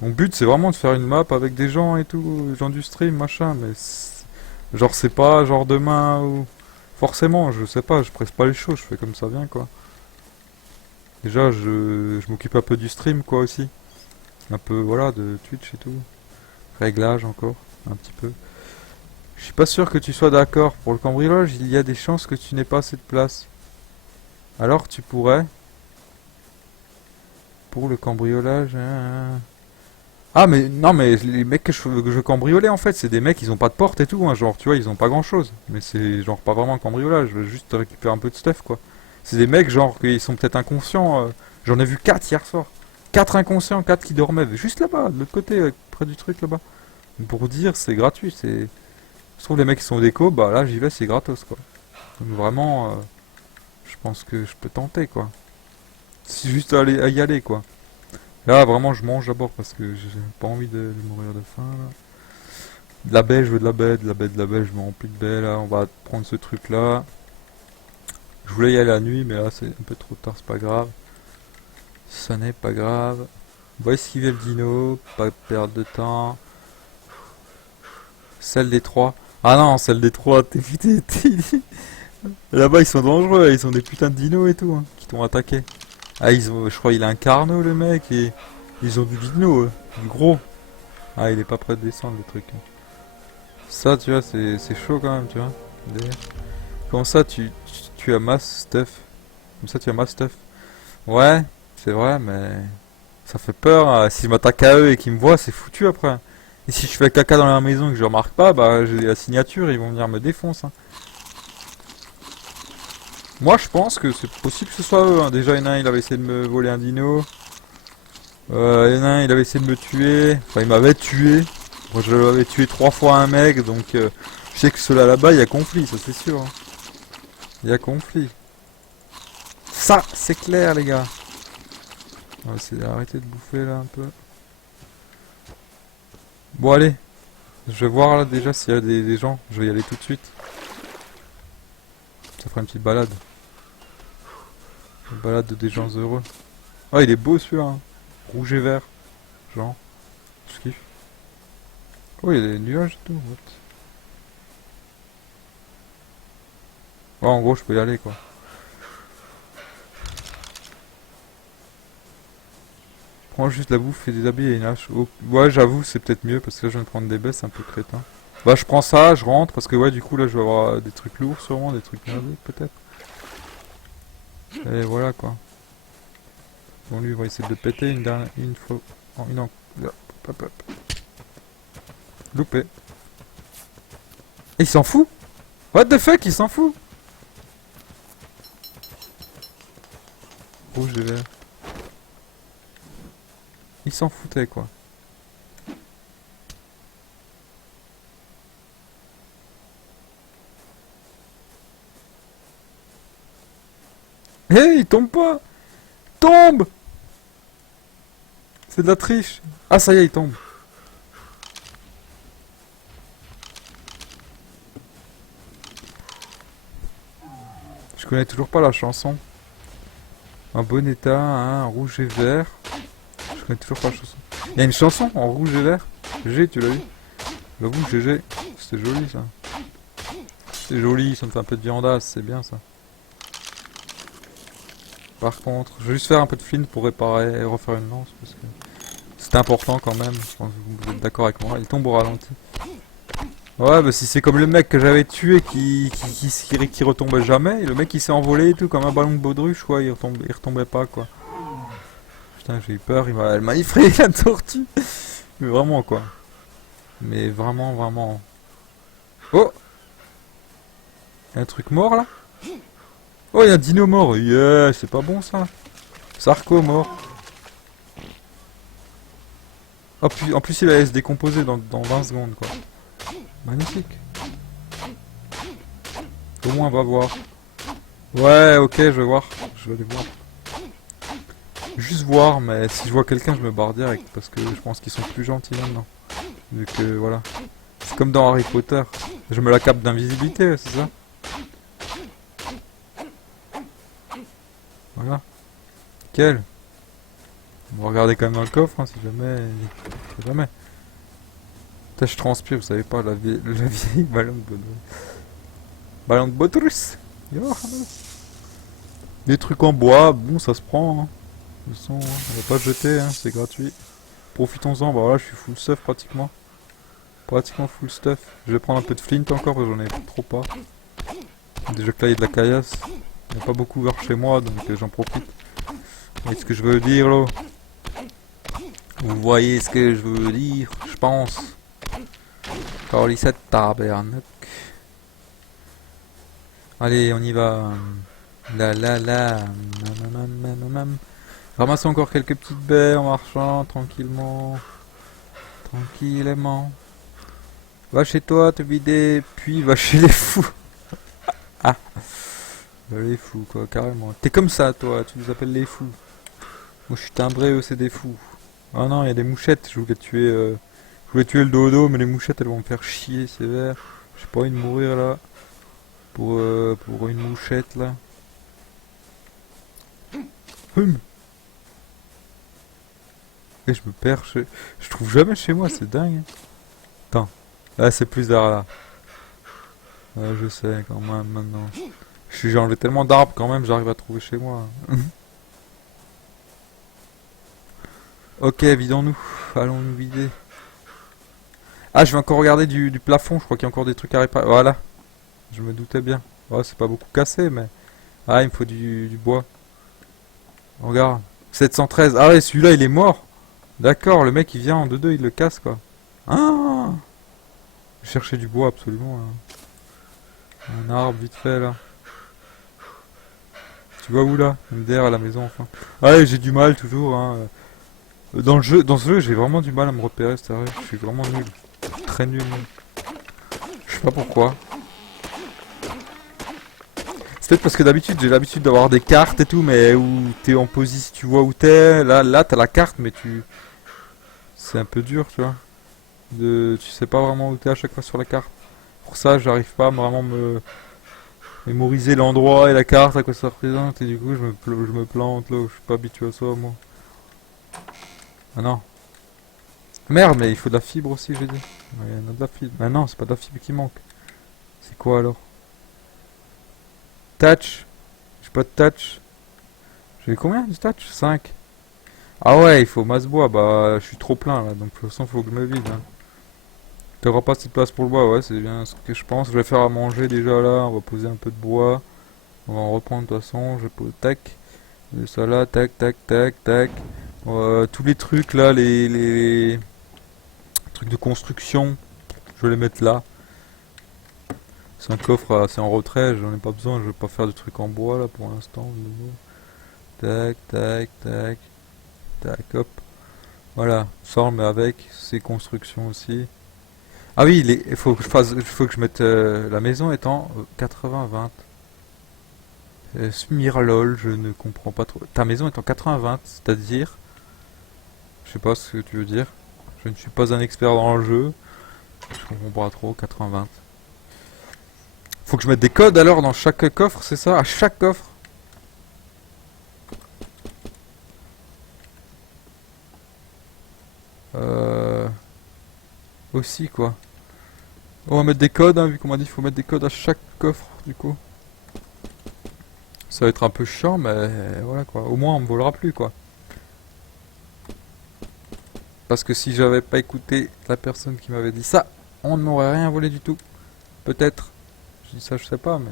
Mon but c'est vraiment de faire une map avec des gens et tout, des gens du stream, machin, mais genre c'est pas genre demain ou forcément, je sais pas, je presse pas les choses, je fais comme ça vient quoi. Déjà je m'occupe un peu du stream quoi aussi. Un peu voilà de Twitch et tout. Réglage encore, un petit peu. Je suis pas sûr que tu sois d'accord. Pour le cambriolage, il y a des chances que tu n'aies pas assez de place. Alors tu pourrais. Pour le cambriolage. Ah mais non mais les mecs que je cambriolais en fait c'est des mecs ils ont pas de porte et tout hein, genre tu vois ils ont pas grand chose mais c'est genre pas vraiment un cambriolage je veux juste récupérer un peu de stuff quoi. C'est des mecs genre qu'ils sont peut-être inconscients j'en ai vu 4 hier soir. 4 inconscients, 4 qui dormaient juste là-bas de l'autre côté près du truc là-bas. Pour dire c'est gratuit c'est. Je trouve les mecs qui sont au déco bah là j'y vais c'est gratos quoi. Donc vraiment je pense que je peux tenter quoi. C'est juste à y aller quoi. Là, vraiment, je mange d'abord parce que j'ai pas envie de mourir de faim. Là. De la baie, je veux de la baie, de la baie, de la baie, je me remplis de baie là. On va prendre ce truc là. Je voulais y aller la nuit, mais là c'est un peu trop tard, c'est pas grave. Ça n'est pas grave. On va esquiver le dino, pas perdre de temps. Celle des trois. Ah non, celle des trois, t'es putain. Là-bas ils sont dangereux, ils sont des putains de dinos et tout, hein, qui t'ont attaqué. Ah, je crois qu'il a un carnot le mec et ils ont du dino, du gros. Ah, il est pas prêt de descendre le truc. Ça, tu vois, c'est chaud quand même, tu vois. Comment ça, tu as masse stuff? Comme ça, tu as masse stuff. Ouais, c'est vrai, mais Ça fait peur, hein. Si je m'attaque à eux et qu'ils me voient, c'est foutu après. Et si je fais caca dans la maison et que je remarque pas, bah j'ai la signature, ils vont venir me défoncer, hein. Moi je pense que c'est possible que ce soit eux, hein. Déjà, il y en a un, il avait essayé de me voler un dino. Il y en a un, il avait essayé de me tuer. Enfin, il m'avait tué. Moi, je l'avais tué 3 fois un mec, donc je sais que ceux-là là-bas, il y a conflit, ça c'est sûr, hein. Il y a conflit. Ça, c'est clair, les gars. On va essayer d'arrêter de bouffer là un peu. Bon, allez. Je vais voir là déjà s'il y a des gens. Je vais y aller tout de suite. Ça fera une petite balade. Une balade de des gens heureux. Ah, il est beau celui-là, hein. Rouge et vert. Genre. Je kiffe. Oh, il y a des nuages et tout. What? Ouais, en gros, je peux y aller quoi. Prends juste la bouffe et des habits et une hache. Oh, ouais, j'avoue, c'est peut-être mieux parce que là, je viens de prendre des baisses un peu crétin. Bah, je prends ça, je rentre parce que, ouais, du coup, là, je vais avoir des trucs lourds sûrement, des trucs merdiques peut-être. Et voilà quoi. Bon, lui, il va essayer de péter une dernière. Une fois. Oh, une en... Hop, hop, hop. Loupé. Et il s'en fout? What the fuck, il s'en fout? Rouge et vert. Il s'en foutait quoi. Hé, il tombe pas! Tombe! C'est de la triche. Ah, ça y est, il tombe. Je connais toujours pas la chanson. Un bon état, un rouge et vert. Je connais toujours pas la chanson. Il y a une chanson en rouge et vert. GG, tu l'as vu? J'avoue, GG. C'était joli ça. C'est joli, ça me fait un peu de viandasse, c'est bien ça. Par contre, je vais juste faire un peu de flint pour réparer et refaire une lance parce que c'est important quand même. Je pense que vous êtes d'accord avec moi. Il tombe au ralenti. Ouais, bah si c'est comme le mec que j'avais tué qui retombait jamais, et le mec il s'est envolé et tout comme un ballon de baudruche quoi, il retombait pas quoi. Putain, j'ai eu peur, elle m'a effrayé la tortue. Mais vraiment quoi. Mais vraiment, vraiment. Oh! Y'a un truc mort là? Oh, y'a un dino mort. Yeah, c'est pas bon ça. Sarko mort. Oh, en plus il allait se décomposer dans 20 secondes quoi. Magnifique. Au moins, on va voir. Ouais, ok, je vais voir. Je vais aller voir. Juste voir, mais si je vois quelqu'un, je me barre direct. Parce que je pense qu'ils sont plus gentils maintenant. Vu que, voilà. C'est comme dans Harry Potter. Je me la capte d'invisibilité, c'est ça? Voilà. Nickel. On va regarder quand même dans le coffre, hein, si jamais... Si jamais. Putain, je transpire, vous savez pas, la vieille ballon de Baudrus. Ballon de Baudrus. Des trucs en bois, bon, ça se prend, hein. De toute façon, on va pas le jeter, hein, c'est gratuit. Profitons-en, bah voilà, je suis full stuff pratiquement. Pratiquement full stuff. Je vais prendre un peu de flint encore parce que j'en ai trop pas. Déjà que là il y a de la caillasse. Il n'y a pas beaucoup vers chez moi donc j'en profite. Vous voyez ce que je veux dire là? Vous voyez ce que je veux dire, je pense. Carlisette tabernacle. Allez, on y va. La la la. Ramassons encore quelques petites baies en marchant tranquillement. Tranquillement. Va chez toi te vider, puis va chez les fous. Ah, les fous quoi, carrément. T'es comme ça toi, tu nous appelles les fous. Moi je suis timbré, eux c'est des fous. Ah non, il y a des mouchettes, je voulais tuer le dodo, mais les mouchettes elles vont me faire chier sévère. J'ai pas envie de mourir là. Pour une mouchette là. Hum. Et je me perds, je trouve jamais chez moi, c'est dingue. Attends, là c'est plus vers là. Ouais, je sais quand même maintenant. J'ai enlevé tellement d'arbres quand même, j'arrive à trouver chez moi. Ok, vidons-nous. Allons nous vider. Ah, je vais encore regarder du plafond, je crois qu'il y a encore des trucs à réparer. Voilà, je me doutais bien. Ouais, c'est pas beaucoup cassé, mais... Ah, il me faut du bois. Regarde. 713. Ah ouais, celui-là, il est mort. D'accord, le mec, il vient en 2-2, il le casse, quoi. Ah, je cherchais du bois, absolument, là. Un arbre, vite fait, là. Tu vois où, là? MDR à la maison, enfin. Ah ouais, j'ai du mal, toujours, hein. Dans le jeu, dans ce jeu, j'ai vraiment du mal à me repérer, c'est vrai. Je suis vraiment nul. Très nul, même. Je sais pas pourquoi. C'est peut-être parce que d'habitude, j'ai l'habitude d'avoir des cartes et tout, mais où t'es en position, tu vois où t'es. Là, t'as la carte, mais c'est un peu dur, tu vois. Tu sais pas vraiment où t'es à chaque fois sur la carte. Pour ça, j'arrive pas à vraiment me mémoriser l'endroit et la carte, à quoi ça représente, et du coup, je me plante là, où je suis pas habitué à ça, moi. Ah non. Merde, mais il faut de la fibre aussi, j'ai dit. Ouais, il y en a de la fibre. Mais non, c'est pas de la fibre qui manque. C'est quoi alors? Touch. J'ai pas de touch. J'ai combien du touch? 5. Ah ouais, il faut masse bois. Bah, je suis trop plein là, donc de toute façon, faut que je me vide, hein. T'auras pas assez de place pour le bois, ouais, c'est bien ce que je pense. Je vais faire à manger déjà là, on va poser un peu de bois. On va en reprendre de toute façon, je pose tac. Ça là, tac, tac, tac, tac. Tous les trucs là, les trucs de construction, je vais les mettre là. C'est un coffre assez en retrait, j'en ai pas besoin, je vais pas faire de trucs en bois là pour l'instant. Tac, tac, tac, tac, hop. Voilà, ça on le met avec, ces constructions aussi. Ah oui, il faut que faut que je mette la maison étant 80-20. Smirlol, je ne comprends pas trop. Ta maison est en 80-20, c'est-à-dire, je sais pas ce que tu veux dire. Je ne suis pas un expert dans le jeu. Je comprends pas trop, 80-20. Faut que je mette des codes alors dans chaque coffre, c'est ça? À chaque coffre? Euh... Aussi quoi. On va mettre des codes, hein, vu qu'on m'a dit qu'il faut mettre des codes à chaque coffre, du coup. Ça va être un peu chiant, mais voilà quoi. Au moins on me volera plus quoi. Parce que si j'avais pas écouté la personne qui m'avait dit ça, on ne m'aurait rien volé du tout. Peut-être. Je dis ça, je sais pas, mais...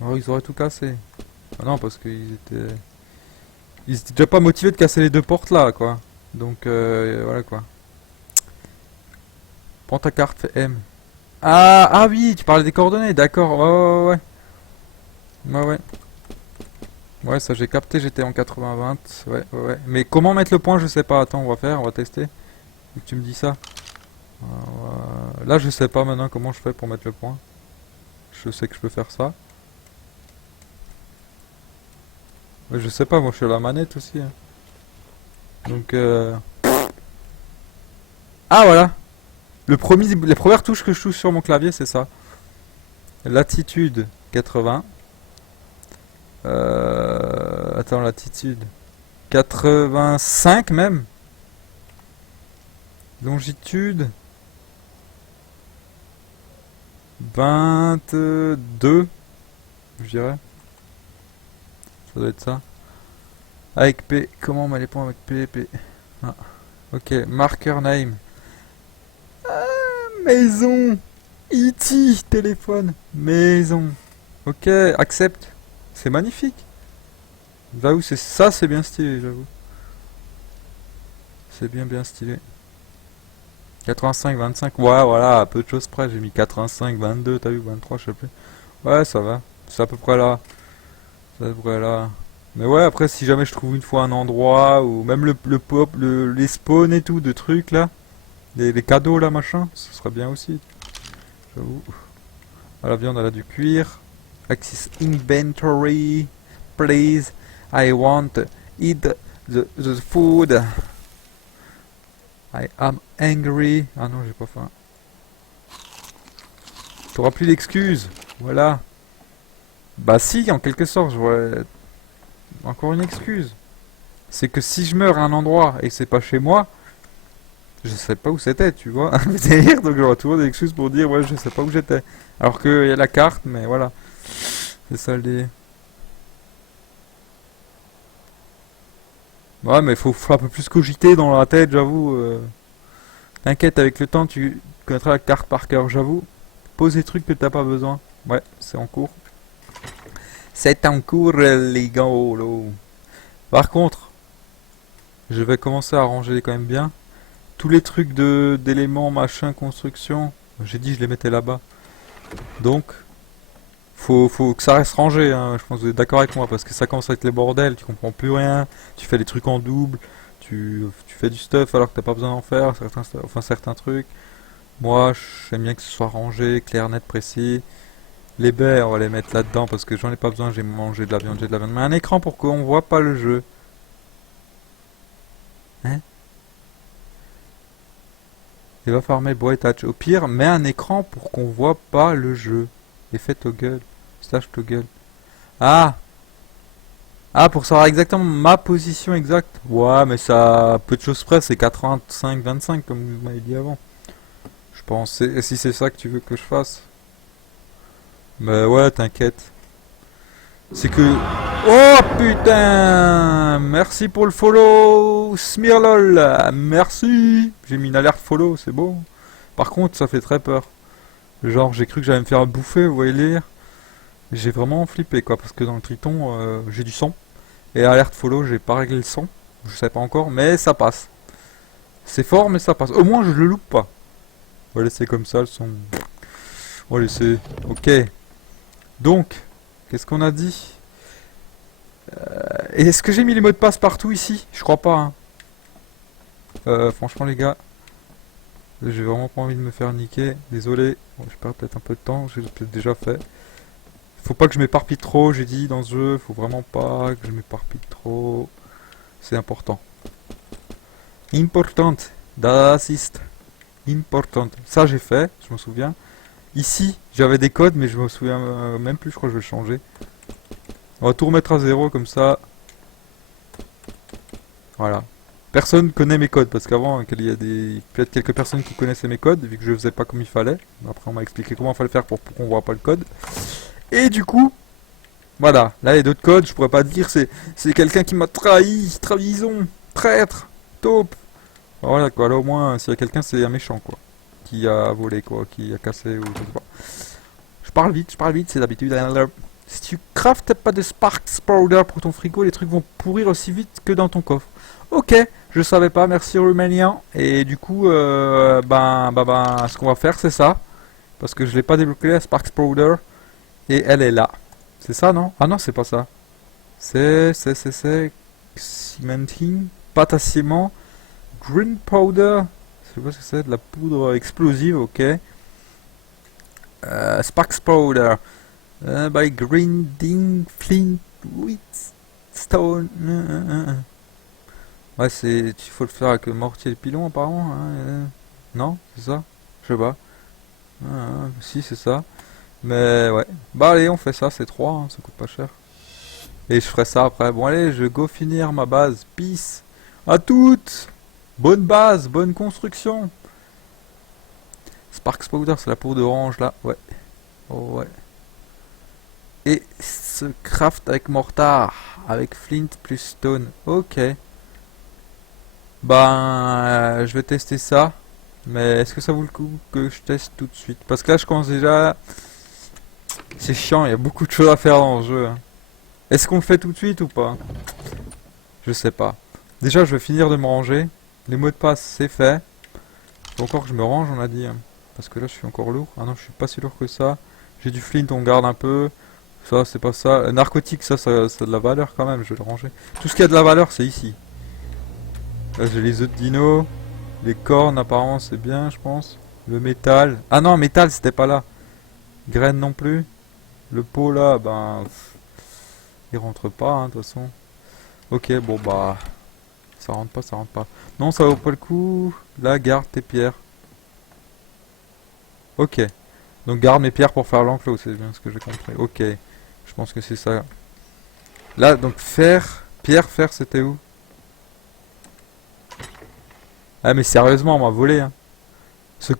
Alors ils auraient tout cassé. Ah non, parce qu'ils étaient... Ils étaient déjà pas motivés de casser les deux portes là, quoi. Donc, voilà, quoi. Prends ta carte, fais M. Ah oui, tu parlais des coordonnées, d'accord. Ouais, ouais, ouais. Ouais, ouais. Ouais, ça j'ai capté, j'étais en 80-20. Ouais, ouais, ouais. Mais comment mettre le point, je sais pas. Attends, on va tester. Vu que tu me dis ça. Là, je sais pas maintenant comment je fais pour mettre le point. Je sais que je peux faire ça. Ouais, je sais pas, moi je suis à la manette aussi, hein. Donc, ah voilà. La première touche que je touche sur mon clavier, c'est ça. Latitude 80. Attends, latitude 85 même. Longitude 22, je dirais. Ça doit être ça. Avec P. Comment on met les points avec P, P. Ah. Ok, marker name. Maison. E.T. téléphone. Maison. Ok, accepte. C'est magnifique. J'avoue, c'est bien stylé, j'avoue. C'est bien stylé. 85, 25. Ouais, voilà, à peu de choses près. J'ai mis 85, 22, t'as vu, 23, je sais plus. Ouais, ça va. C'est à peu près là. C'est à peu près là. Mais ouais, après, si jamais je trouve une fois un endroit, ou même le pop, les spawns et tout, de trucs là, les cadeaux là, machin, ce serait bien aussi. J'avoue. Ah, la viande, elle a du cuir. Access inventory. Please. I want to eat the food. I am angry. Ah non, j'ai pas faim. T'auras plus d'excuses. Voilà. Bah si, en quelque sorte, j'aurais encore une excuse. C'est que si je meurs à un endroit et que c'est pas chez moi, je sais pas où c'était, tu vois. C'est-à-dire, donc j'aurai toujours des excuses pour dire, ouais, je sais pas où j'étais. Alors qu'il y a la carte, mais voilà. C'est ça le délire. Ouais, mais faut un peu plus cogiter dans la tête, j'avoue. T'inquiète, avec le temps, tu connaîtras la carte par cœur, j'avoue. Pose des trucs que t'as pas besoin. Ouais, c'est en cours. C'est en cours, les gars. Par contre, Je vais commencer à ranger quand même bien. Tous les trucs d'éléments, machin, construction, j'ai dit je les mettais là-bas. Donc, faut que ça reste rangé, hein. Je pense que vous êtes d'accord avec moi, parce que ça commence à être les bordels, tu comprends plus rien, tu fais les trucs en double, tu fais du stuff alors que t'as pas besoin d'en faire, certains trucs. Moi, j'aime bien que ce soit rangé, clair, net, précis. Les baies, on va les mettre là-dedans parce que j'en ai pas besoin, j'ai mangé de la viande, j'ai de la viande. Mais un écran pour qu'on voit pas le jeu. Hein? Il va farmer bois et touch. Au pire, mets un écran pour qu'on voit pas le jeu. Et fais toggle. Slash toggle. Ah! Ah, pour savoir exactement ma position exacte. Ouais, mais ça, peu de choses près, c'est 85-25 comme vous m'avez dit avant. Je pense, si c'est ça que tu veux que je fasse. Mais ouais, t'inquiète. C'est que... Oh putain! Merci pour le follow, Smirlol. Merci. J'ai mis une alerte follow, c'est beau. Par contre, ça fait très peur. Genre, j'ai cru que j'allais me faire bouffer, vous voyez lire. J'ai vraiment flippé quoi, parce que dans le Triton, j'ai du son. Et alerte follow, j'ai pas réglé le son. Je sais pas encore, mais ça passe. C'est fort, mais ça passe. Au moins, je le loupe pas. On va laisser comme ça le son. On va laisser. Ok. Donc, qu'est-ce qu'on a dit? Est-ce que j'ai mis les mots de passe partout ici? Je crois pas, hein. Franchement, les gars, j'ai vraiment pas envie de me faire niquer. Désolé. Bon, je perds peut-être un peu de temps. J'ai peut-être déjà fait. Faut pas que je m'éparpille trop, j'ai dit dans ce jeu. Faut vraiment pas que je m'éparpille trop. C'est important. Important. Das ist important. Ça, j'ai fait, je me souviens. Ici, j'avais des codes, mais je me souviens même plus. Je crois que je vais le changer. On va tout remettre à zéro, comme ça. Voilà. Personne connaît mes codes, parce qu'avant, il y a peut-être quelques personnes qui connaissaient mes codes, vu que je faisais pas comme il fallait. Après, on m'a expliqué comment il fallait faire pour qu'on voit pas le code. Et du coup, voilà. Là, il y a d'autres codes, je pourrais pas dire, c'est quelqu'un qui m'a trahi, trahison, traître, taupe. Voilà, quoi. Là, au moins, s'il y a quelqu'un, c'est un méchant, quoi. Qui a volé, quoi, qui a cassé, ou je sais pas. Je parle vite, c'est d'habitude. Si tu craftes pas de Spark Spawner pour ton frigo, les trucs vont pourrir aussi vite que dans ton coffre. Ok, je savais pas, merci Rumanian. Et du coup, ce qu'on va faire, c'est ça. Parce que je l'ai pas débloqué, la Spark Spawner. Et elle est là. C'est ça, non? Ah non, c'est pas ça. C'est... Cementing, pâte à ciment, green powder. Je sais pas ce que c'est, de la poudre explosive, ok. Spark Powder. By grinding flint with stone. Ouais, il faut le faire avec le mortier et le pilon apparemment. Hein, non, c'est ça? Je sais pas. Si, c'est ça. Mais ouais. Bah allez, on fait ça, c'est 3, hein, ça coûte pas cher. Et je ferai ça après. Bon allez, je go finir ma base. Peace. À toutes. Bonne base, bonne construction. Spark Powder, c'est la peau d'orange là. Ouais. Oh ouais. Et ce craft avec mortar, avec flint plus stone. Ok. Je vais tester ça. Mais est-ce que ça vaut le coup que je teste tout de suite? Parce que là, je commence déjà... C'est chiant, il y a beaucoup de choses à faire dans le jeu, hein. Est-ce qu'on le fait tout de suite ou pas? Je sais pas. Déjà, je vais finir de me ranger. Les mots de passe, c'est fait. Faut encore que je me range, on a dit, hein. Parce que là, je suis encore lourd. Ah non, je suis pas si lourd que ça. J'ai du flint, on garde un peu. Ça, c'est pas ça. Narcotique, ça a de la valeur quand même, je vais le ranger. Tout ce qui a de la valeur, c'est ici. Là, j'ai les œufs de dino. Les cornes, apparemment, c'est bien, je pense. Le métal. Ah non, métal, c'était pas là. Graines non plus. Le pot, là, il rentre pas, hein, de toute façon. Ok, bon, ça rentre pas, ça rentre pas. Non, ça vaut pas le coup. Là, garde tes pierres. Ok. Donc, garde mes pierres pour faire l'enclos, c'est bien ce que j'ai compris. Ok. Je pense que c'est ça. Là, donc, fer. Pierre, fer, c'était où? Ah, mais sérieusement, on m'a volé, hein.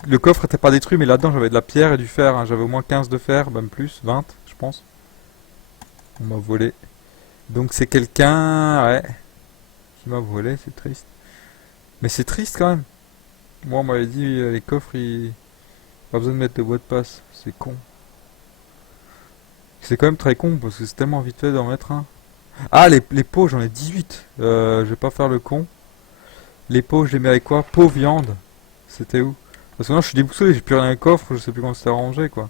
Le coffre était pas détruit, mais là-dedans, j'avais de la pierre et du fer, hein. J'avais au moins 15 de fer, même plus, 20, je pense. On m'a volé. Donc, c'est quelqu'un, ouais, qui m'a volé, c'est triste. Mais c'est triste quand même. Moi, on m'avait dit, les coffres, pas besoin de mettre de mot de passe. C'est con. C'est quand même très con, parce que c'est tellement vite fait d'en mettre un. Ah, les pots, j'en ai 18. Je vais pas faire le con. Les pots, je les mets avec quoi? Pot viande. C'était où? Parce que non, je suis déboussolé, j'ai plus rien dans le coffre, je sais plus comment c'était rangé, quoi.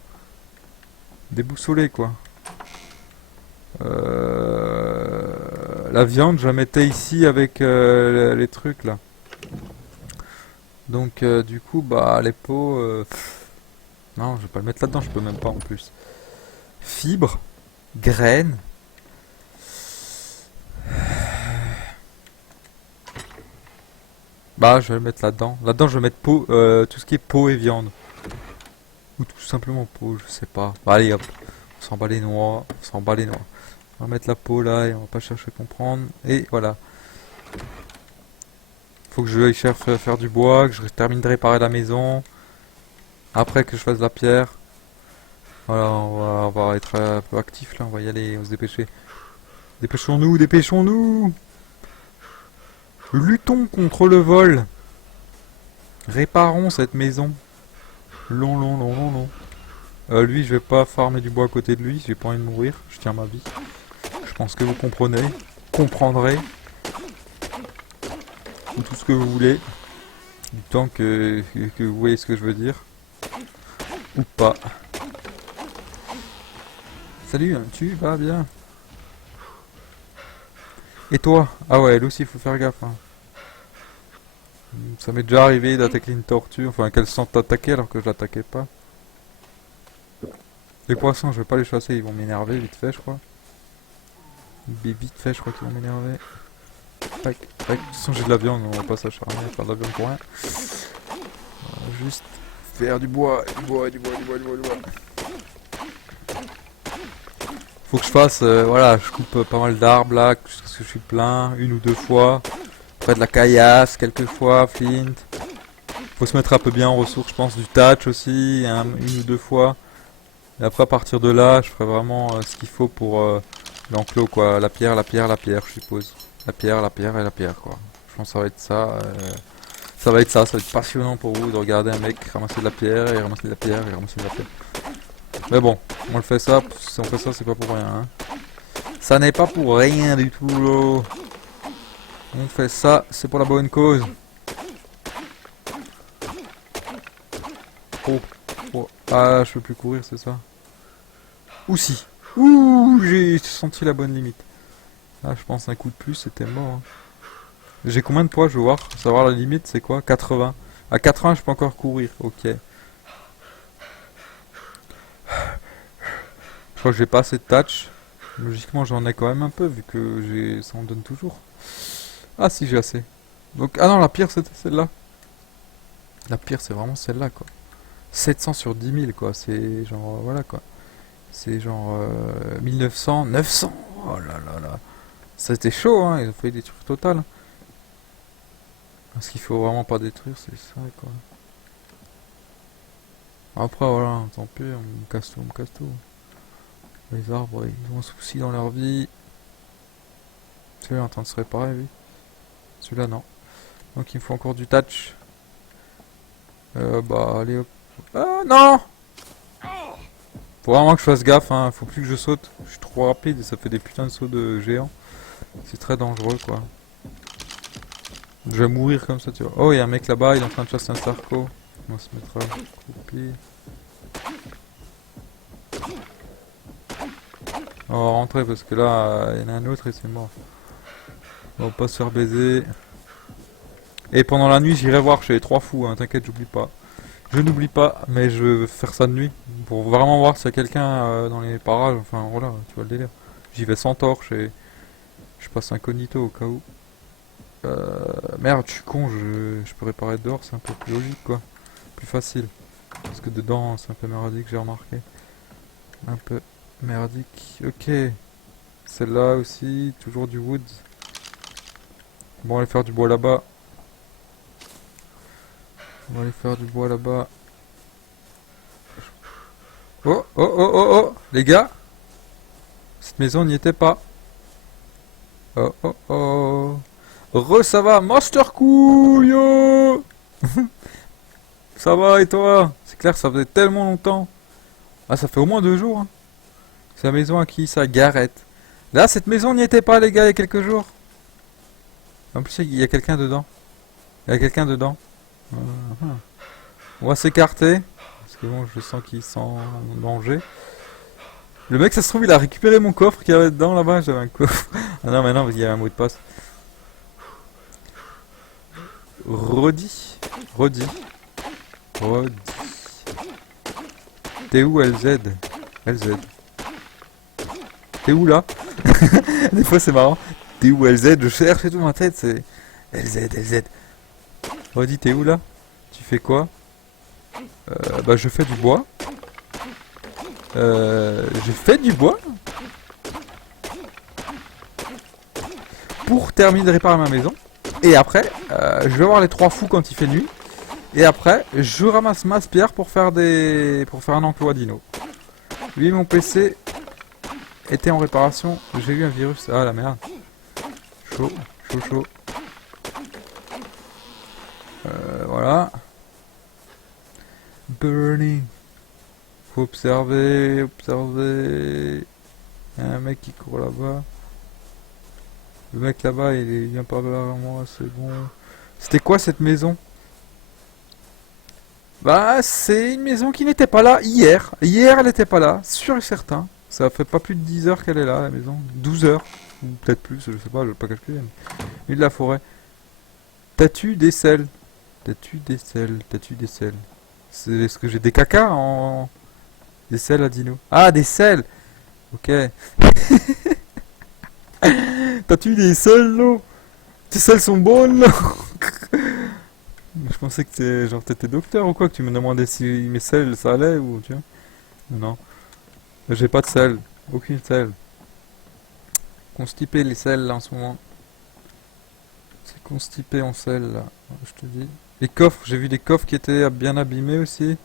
Déboussolé, quoi. La viande, je la mettais ici avec les trucs, là. Donc, du coup, bah, les pots... non, je vais pas le mettre là-dedans, je peux même pas en plus. Fibres, graines. Bah, je vais le mettre là-dedans. Là-dedans, je vais mettre pot, tout ce qui est pot et viande. Ou tout simplement pot, je sais pas. Bah, allez, hop. On s'en bat les noix. On s'en bat les noix. On va mettre la peau là et on va pas chercher à comprendre. Et voilà. Faut que je aille faire du bois, que je termine de réparer la maison. Après que je fasse la pierre. Voilà, on va être un peu actif là, on va y aller, on va se dépêcher. Dépêchons-nous, dépêchons-nous! Luttons contre le vol. Réparons cette maison. Long, long, long, long, long. Lui, je vais pas farmer du bois à côté de lui, j'ai pas envie de mourir, je tiens ma vie. Je pense que vous comprenez, comprendrez, ou tout ce que vous voulez, du temps que vous voyez ce que je veux dire, ou pas. Salut, hein, tu vas bien? Et toi? Ah ouais, elle aussi, il faut faire gaffe. Hein. Ça m'est déjà arrivé d'attaquer une tortue, enfin qu'elle se sente attaquer alors que je l'attaquais pas. Les poissons, je vais pas les chasser, ils vont m'énerver vite fait, je crois. Vite fait, je crois qu'ils vont m'énerver. Tac, tac. De toute façon, j'ai de la viande, on va pas s'acharner à faire de la viande pour rien. On va juste faire du bois, du bois, du bois, du bois, du bois, du bois. Faut que je fasse, voilà, je coupe pas mal d'arbres là, parce que je suis plein, une ou deux fois. Après de la caillasse, quelques fois, flint. Faut se mettre un peu bien en ressources, je pense, du thatch aussi, une ou deux fois. Et après, à partir de là, je ferai vraiment ce qu'il faut pour l'enclos, quoi. La pierre, la pierre, la pierre, je suppose. La pierre et la pierre, quoi. Je pense que ça va être ça. Ça va être ça, ça va être passionnant pour vous de regarder un mec ramasser de la pierre et ramasser de la pierre et ramasser de la pierre. Mais bon, on le fait ça, si on fait ça, c'est pas pour rien, hein. Ça n'est pas pour rien du tout, là. On fait ça, c'est pour la bonne cause. Oh, oh. Ah, je peux plus courir, c'est ça. Ou si. Ouh, j'ai senti la bonne limite. Ah, je pense un coup de plus, c'était mort. Hein. J'ai combien de poids, je veux voir. Savoir la limite, c'est quoi? 80. À 80, je peux encore courir. Ok. Je crois que j'ai pas assez de touch. Logiquement, j'en ai quand même un peu, vu que ça en donne toujours. Ah, si, j'ai assez. Donc, ah non, la pire, c'était celle-là. La pire, c'est vraiment celle-là, quoi. 700 sur 10 000, quoi. C'est genre, voilà, quoi. C'est genre 1900, 900. Oh là là là. C'était chaud, hein. Ils ont fait des trucs total. Ce qu'il faut vraiment pas détruire, c'est ça, quoi. Après, voilà, tant pis, on me casse tout, on me casse tout. Les arbres, ils ont un souci dans leur vie. Celui-là est en train de se réparer, oui. Celui-là, non. Donc, il me faut encore du touch. Bah, allez hop. Ah, non! Faut vraiment que je fasse gaffe, hein. Faut plus que je saute. Je suis trop rapide et ça fait des putains de sauts de géants. C'est très dangereux, quoi. Je vais mourir comme ça, tu vois. Oh, il y a un mec là-bas, il est en train de chasser un sarco. On va se mettre à couper. On va rentrer parce que là, il y en a un autre et c'est mort. On va pas se faire baiser. Et pendant la nuit, j'irai voir chez les trois fous, hein. T'inquiète, j'oublie pas. Je n'oublie pas, mais je vais faire ça de nuit. Pour vraiment voir s'il y a quelqu'un dans les parages. Enfin, voilà, tu vois le délire. J'y vais sans torche et je passe incognito au cas où. Merde, je suis con, je peux réparer dehors, c'est un peu plus logique, quoi. Plus facile. Parce que dedans, c'est un peu merdique, j'ai remarqué. Un peu merdique. Ok. Celle-là aussi, toujours du wood. Bon, on va aller faire du bois là-bas. On va aller faire du bois là-bas. Oh, oh, oh, oh, oh, les gars. Cette maison n'y était pas. Oh, oh, oh. Ça va, Master Cool, yo. Ça va et toi? C'est clair, ça faisait tellement longtemps. Ah, ça fait au moins 2 jours. Hein. C'est la maison à qui ça? Garrett. Là, cette maison n'y était pas, les gars, il y a quelques jours. En plus, il y a quelqu'un dedans. Il y a quelqu'un dedans. Ah. On va s'écarter. Parce que bon, je sens qu'ils sont en danger. Le mec, ça se trouve, il a récupéré mon coffre qu'il y avait dedans là-bas. J'avais un coffre. Ah non, mais non, parce qu'il y avait un mot de passe. Redis. Redis. Redis. T'es où, LZ? LZ. T'es où là? Des fois, c'est marrant. T'es où, LZ? Je cherche et tout, ma tête, c'est. LZ, LZ. Redis, t'es où là? Tu fais quoi? Bah, je fais du bois. J'ai fait du bois pour terminer de réparer ma maison. Et après, je vais voir les 3 fous quand il fait nuit. Et après, je ramasse masse pierre pour faire un enclos à dino. Lui, mon PC était en réparation. J'ai eu un virus. Ah la merde. Chaud, chaud, chaud. Voilà. Burning. Faut observer, observer. Il y a un mec qui court là-bas. Le mec là-bas, il vient pas vers moi, c'est bon. C'était quoi cette maison? Bah, c'est une maison qui n'était pas là hier. Hier, elle n'était pas là, sûr et certain. Ça fait pas plus de 10 heures qu'elle est là, la maison. 12 heures. Ou peut-être plus, je sais pas, je vais pas calculer. Mais de la forêt. T'as-tu des selles? T'as-tu des selles? T'as-tu des selles? C'est ce que j'ai des cacas en... Des selles à dino. Ah, des selles! Ok. T'as-tu des selles, là? Tes selles sont bonnes, là? Je pensais que t'étais docteur ou quoi, que tu me demandais si mes selles ça allait ou tu vois. Non. J'ai pas de sel. Aucune selle. Constipé les selles là en ce moment. C'est constipé en selle là, je te dis. Les coffres, j'ai vu des coffres qui étaient bien abîmés aussi.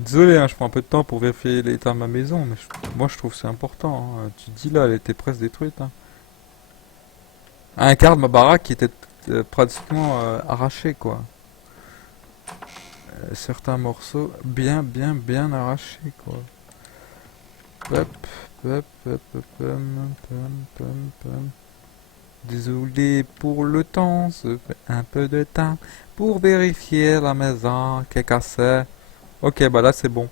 Désolé, hein, je prends un peu de temps pour vérifier l'état de ma maison, mais moi je trouve que c'est important. Hein. Tu te dis là, elle était presque détruite. Hein. Un quart de ma baraque qui était pratiquement arraché quoi. Certains morceaux bien arrachés quoi. Hop, hop, hop, hop, pum. Désolé pour le temps, ça fait un peu de temps pour vérifier la maison qui est cassée. Ok, bah là c'est bon.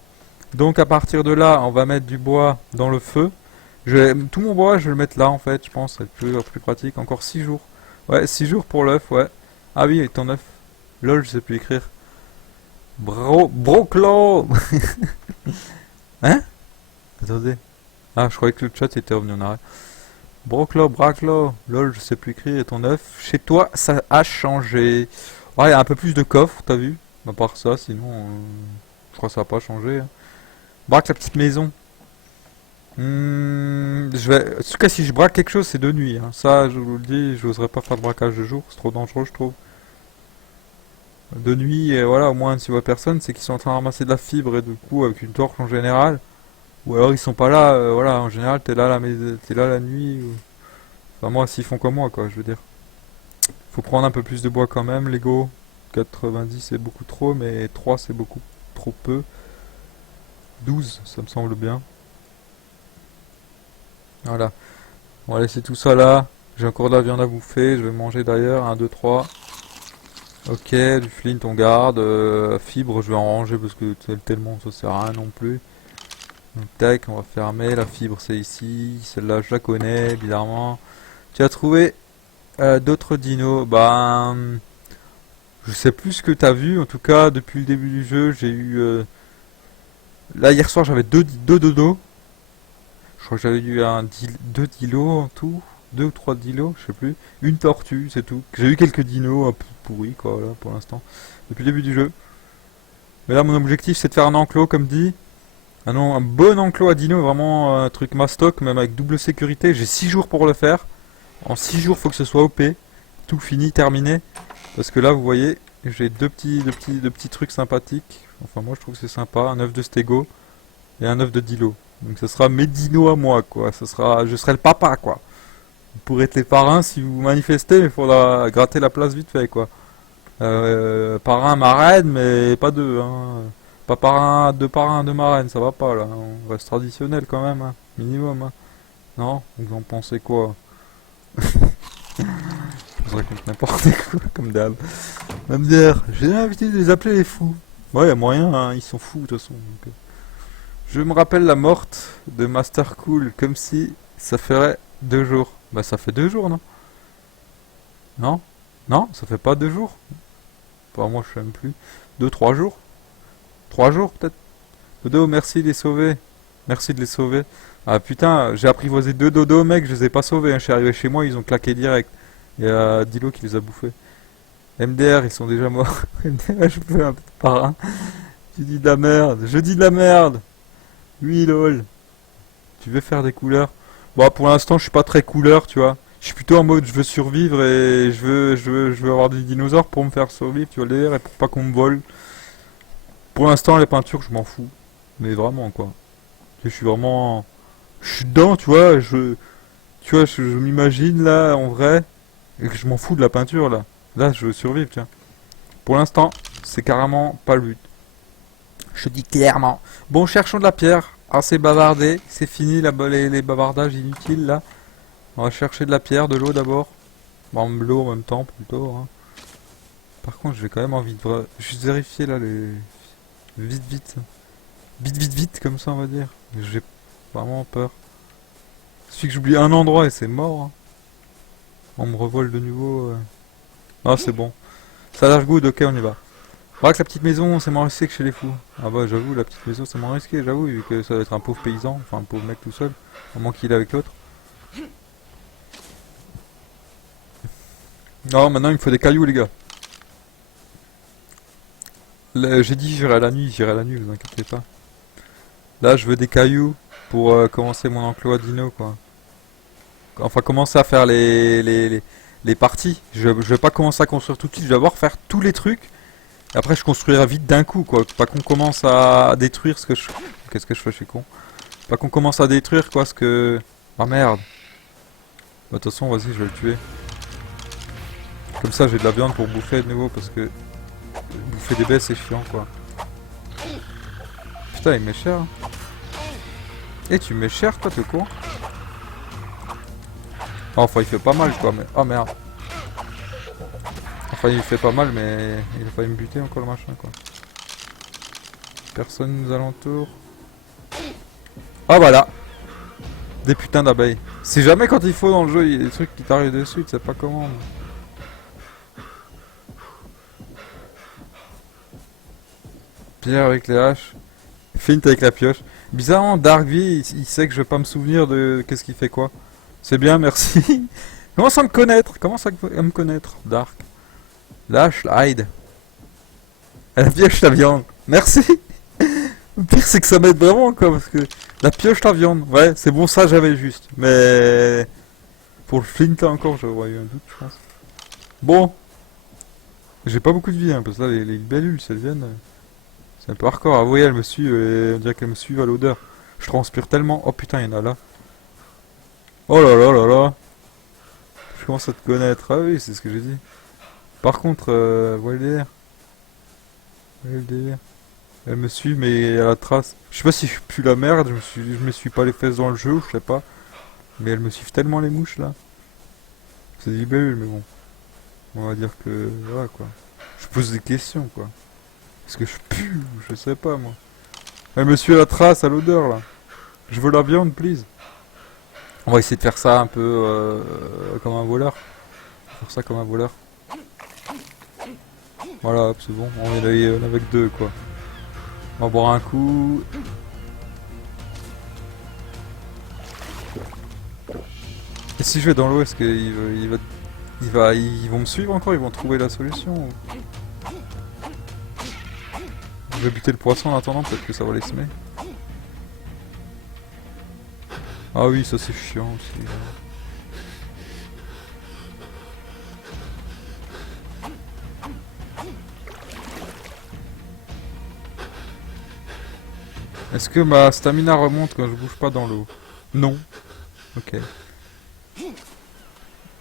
Donc à partir de là, on va mettre du bois dans le feu. Tout mon bois, je vais le mettre là en fait, je pense, ça va être plus pratique. Encore 6 jours. Ouais, 6 jours pour l'œuf, ouais. Ah oui, ton œuf. Lol, je sais plus écrire. Broclo. Hein? Attendez. Ah, je croyais que le chat était revenu en arrêt. Braclo. Lol, je sais plus écrire. Et ton œuf. Chez toi, ça a changé. Ouais, il y a un peu plus de coffres, t'as vu? À part ça, sinon, je crois que ça va pas changer. Hein. Braque la petite maison. En tout cas, si je braque quelque chose, c'est de nuit. Hein. Ça, je vous le dis, je n'oserais pas faire de braquage de jour. C'est trop dangereux, je trouve. De nuit, et voilà, au moins, si on voit personne, c'est qu'ils sont en train de ramasser de la fibre et du coup, avec une torche en général. Ou alors, ils sont pas là, voilà, en général, t'es là la nuit. Enfin, moi, s'ils font comme moi, quoi, je veux dire. Faut prendre un peu plus de bois quand même, Lego. 90, c'est beaucoup trop, mais 3, c'est beaucoup trop peu. 12, ça me semble bien. Voilà. On va laisser tout ça là. J'ai encore de la viande à bouffer. Je vais manger d'ailleurs. 1, 2, 3. Ok, du flint on garde. Fibre, je vais en ranger parce que tellement ça sert à rien non plus. Donc tac, on va fermer. La fibre c'est ici. Celle-là je la connais évidemment. Tu as trouvé d'autres dinos? Ben, je sais plus ce que tu as vu. En tout cas, depuis le début du jeu, j'ai eu... Là hier soir j'avais deux dodos. Je crois que j'avais eu deux dilos en tout. Deux ou trois dilos, je sais plus. Une tortue, c'est tout. J'ai eu quelques dinos un peu pourris, quoi, là, pour l'instant. Depuis le début du jeu. Mais là, mon objectif, c'est de faire un enclos, comme dit. Un bon enclos à dinos, vraiment un truc mastoc, même avec double sécurité. J'ai 6 jours pour le faire. En 6 jours, faut que ce soit OP. Tout fini, terminé. Parce que là, vous voyez, j'ai deux petits trucs sympathiques. Enfin, moi, je trouve que c'est sympa. Un œuf de stégo et un œuf de dilo. Donc, ce sera mes dinos à moi, quoi. Je serai le papa, quoi. Vous pourrez être les parrains si vous manifestez, mais il faudra gratter la place vite fait, quoi. Parrain, marraine, mais pas deux, hein. Pas parrain, deux marraines, ça va pas, là. On reste traditionnel, quand même, hein. Minimum, hein. Non? Vous en pensez quoi? Je raconte n'importe quoi, comme d'hab. Va me dire, j'ai l'habitude de les appeler les fous. Ouais, y a moyen, hein, ils sont fous de toute façon. Donc, je me rappelle la morte de Master Cool, comme si ça ferait 2 jours. Bah ça fait 2 jours, non? Non? Non, ça fait pas 2 jours. Bah moi je sais même plus. 2, 3 jours? 3 jours peut-être? Dodo, merci de les sauver. Merci de les sauver. Ah putain, j'ai apprivoisé 2 dodos, mec, je les ai pas sauvés, hein. Je suis arrivé chez moi, ils ont claqué direct. Il y a Dilo qui les a bouffés. MDR, ils sont déjà morts. MDR, je peux un peu par un. Tu dis de la merde, je dis de la merde. Oui, lol. Tu veux faire des couleurs? Bon, pour l'instant, je suis pas très couleur, tu vois. Je suis plutôt en mode je veux survivre et je veux avoir des dinosaures pour me faire survivre, tu vois, l'air et pour pas qu'on me vole. Pour l'instant, les peintures, je m'en fous. Mais vraiment, quoi. Je suis vraiment. Je suis dedans, tu vois. Tu vois, je m'imagine là, en vrai, et que je m'en fous de la peinture, là. Là, je veux survivre, tiens. Pour l'instant, c'est carrément pas le but. Je dis clairement. Bon, cherchons de la pierre. Assez bavardé. C'est fini les bavardages inutiles, là. On va chercher de la pierre, de l'eau d'abord. Bon, de l'eau en même temps, plutôt, hein. Par contre, j'ai quand même envie de juste vérifier, là, les. Vite, vite. Vite, vite, vite, comme ça, on va dire. J'ai vraiment peur. Il suffit que j'oublie un endroit et c'est mort, hein. On me revole de nouveau. Ah, c'est bon. Ça a l'air good, ok, on y va. Faudra que la petite maison, c'est moins risqué que chez les fous. Ah bah, j'avoue, la petite maison, c'est moins risqué, j'avoue, vu que ça va être un pauvre paysan, enfin un pauvre mec tout seul, à moins qu'il est avec l'autre. Non, maintenant il me faut des cailloux, les gars. J'ai dit j'irai à la nuit, vous inquiétez pas. Là, je veux des cailloux pour commencer mon enclos à dino, quoi. Enfin, commencer à faire les parties. Je vais pas commencer à construire tout de suite, je vais d'abord faire tous les trucs. Et après, je construirai vite d'un coup, quoi. Pas qu'on commence à détruire ce que je... Qu'est-ce que je fais, je suis con. Pas qu'on commence à détruire, quoi, ce que... Ah merde. Bah, de toute façon, vas-y, je vais le tuer. Comme ça, j'ai de la viande pour bouffer de nouveau, parce que... Bouffer des baies, c'est chiant, quoi. Putain, il m'est cher. Et tu m'es cher, toi, t'es con. Enfin, il fait pas mal, quoi, mais... Oh merde. Enfin, il fait pas mal, mais... Il a failli me buter encore, le machin, quoi. Personne aux alentours. Ah, voilà. Des putains d'abeilles. C'est jamais quand il faut dans le jeu, il y a des trucs qui t'arrivent dessus, tu sais pas comment. Pierre avec les haches. Flint avec la pioche. Bizarrement, Darkvi, il sait que je vais pas me souvenir de qu'est-ce qu'il fait quoi. C'est bien, merci. Commence à me connaître. Commence à me connaître, Dark. Lâche, hide. La pioche la viande. Merci. Le pire, c'est que ça m'aide vraiment, quoi, parce que la pioche la viande. Ouais, c'est bon, ça j'avais juste. Mais pour le Flint, là encore, j'aurais eu un doute, je pense. Bon, j'ai pas beaucoup de vie, hein, parce que là, les libellules, elles viennent. C'est un peu hardcore. Ah, vous voyez, elle me suit, on dirait qu'elle me suit à l'odeur. Je transpire tellement. Oh putain, il y en a là. Oh là là là là. Je commence à te connaître. Ah oui, c'est ce que j'ai dit. Par contre, voilà le délire. Voilà le délire. Elle me suit, mais à la trace. Je sais pas si je pue la merde, je me suis pas les fesses dans le jeu, je sais pas. Mais elles me suivent tellement les mouches là. C'est des libellules, mais bon. On va dire que. Voilà quoi. Je pose des questions quoi. Est-ce que je pue? Je sais pas moi. Elle me suit à la trace, à l'odeur là. Je veux la viande, please. On va essayer de faire ça un peu comme un voleur. Faire ça comme un voleur. Voilà, hop, c'est bon. On est avec deux quoi. On va boire un coup. Et si je vais dans l'eau, est-ce ils vont me suivre encore? Ils vont trouver la solution Je vais buter le poisson en attendant, peut-être que ça va les semer. Ah oui, ça c'est chiant aussi. Est-ce que ma stamina remonte quand je bouge pas dans l'eau? Non. Ok.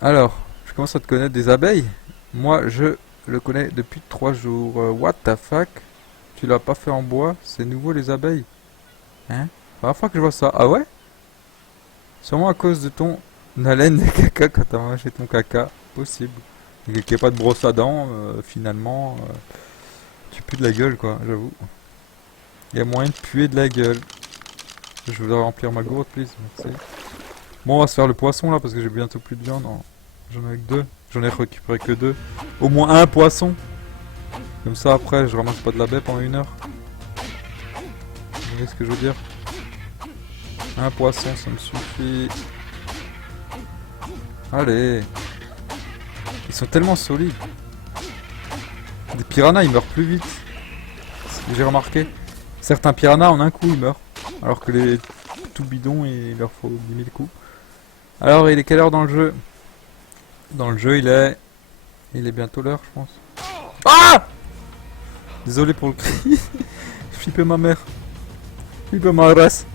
Alors, je commence à te connaître des abeilles. Moi, je le connais depuis 3 jours. What the fuck? Tu l'as pas fait en bois? C'est nouveau les abeilles? Hein? Première fois que je vois ça. Ah ouais? Sûrement à cause de ton haleine de caca quand t'as mangé ton caca. Possible. Il n'y a pas de brosse à dents, finalement, tu pues de la gueule, quoi, j'avoue. Il y a moyen de puer de la gueule. Je voudrais remplir ma gourde, please, merci. Bon, on va se faire le poisson, là, parce que j'ai bientôt plus de viande. Non, j'en ai que deux. J'en ai récupéré que deux. Au moins un poisson. Comme ça, après, je ramasse pas de la baie pendant 1 heure. Vous voyez ce que je veux dire? Un poisson, ça me suffit. Allez. Ils sont tellement solides. Des piranhas, ils meurent plus vite. J'ai remarqué. Certains piranhas, en un coup, ils meurent. Alors que les tout bidons, il leur faut 10 000 coups. Alors, il est quelle heure dans le jeu? Dans le jeu, il est... Il est bientôt l'heure, je pense. Ah! Désolé pour le cri. Flippé ma mère. Flippé ma race.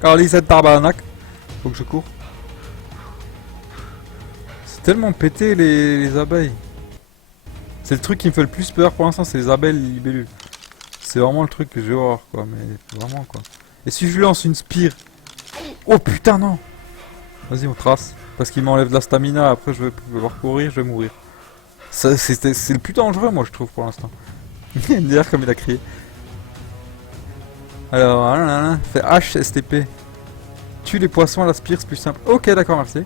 Carly, c'est tabarnak. Faut que je cours. C'est tellement pété les abeilles. C'est le truc qui me fait le plus peur pour l'instant, c'est les abeilles, les libellules. C'est vraiment le truc que j'ai horreur, quoi. Mais vraiment, quoi. Et si je lance une spire? Oh putain, non! Vas-y, on trace. Parce qu'il m'enlève de la stamina, après je vais pouvoir courir, je vais mourir. C'est le plus dangereux, moi, je trouve, pour l'instant. D'ailleurs, comme il a crié. Alors, fait HSTP. Tue les poissons à la spire, c'est plus simple. Ok, d'accord, merci.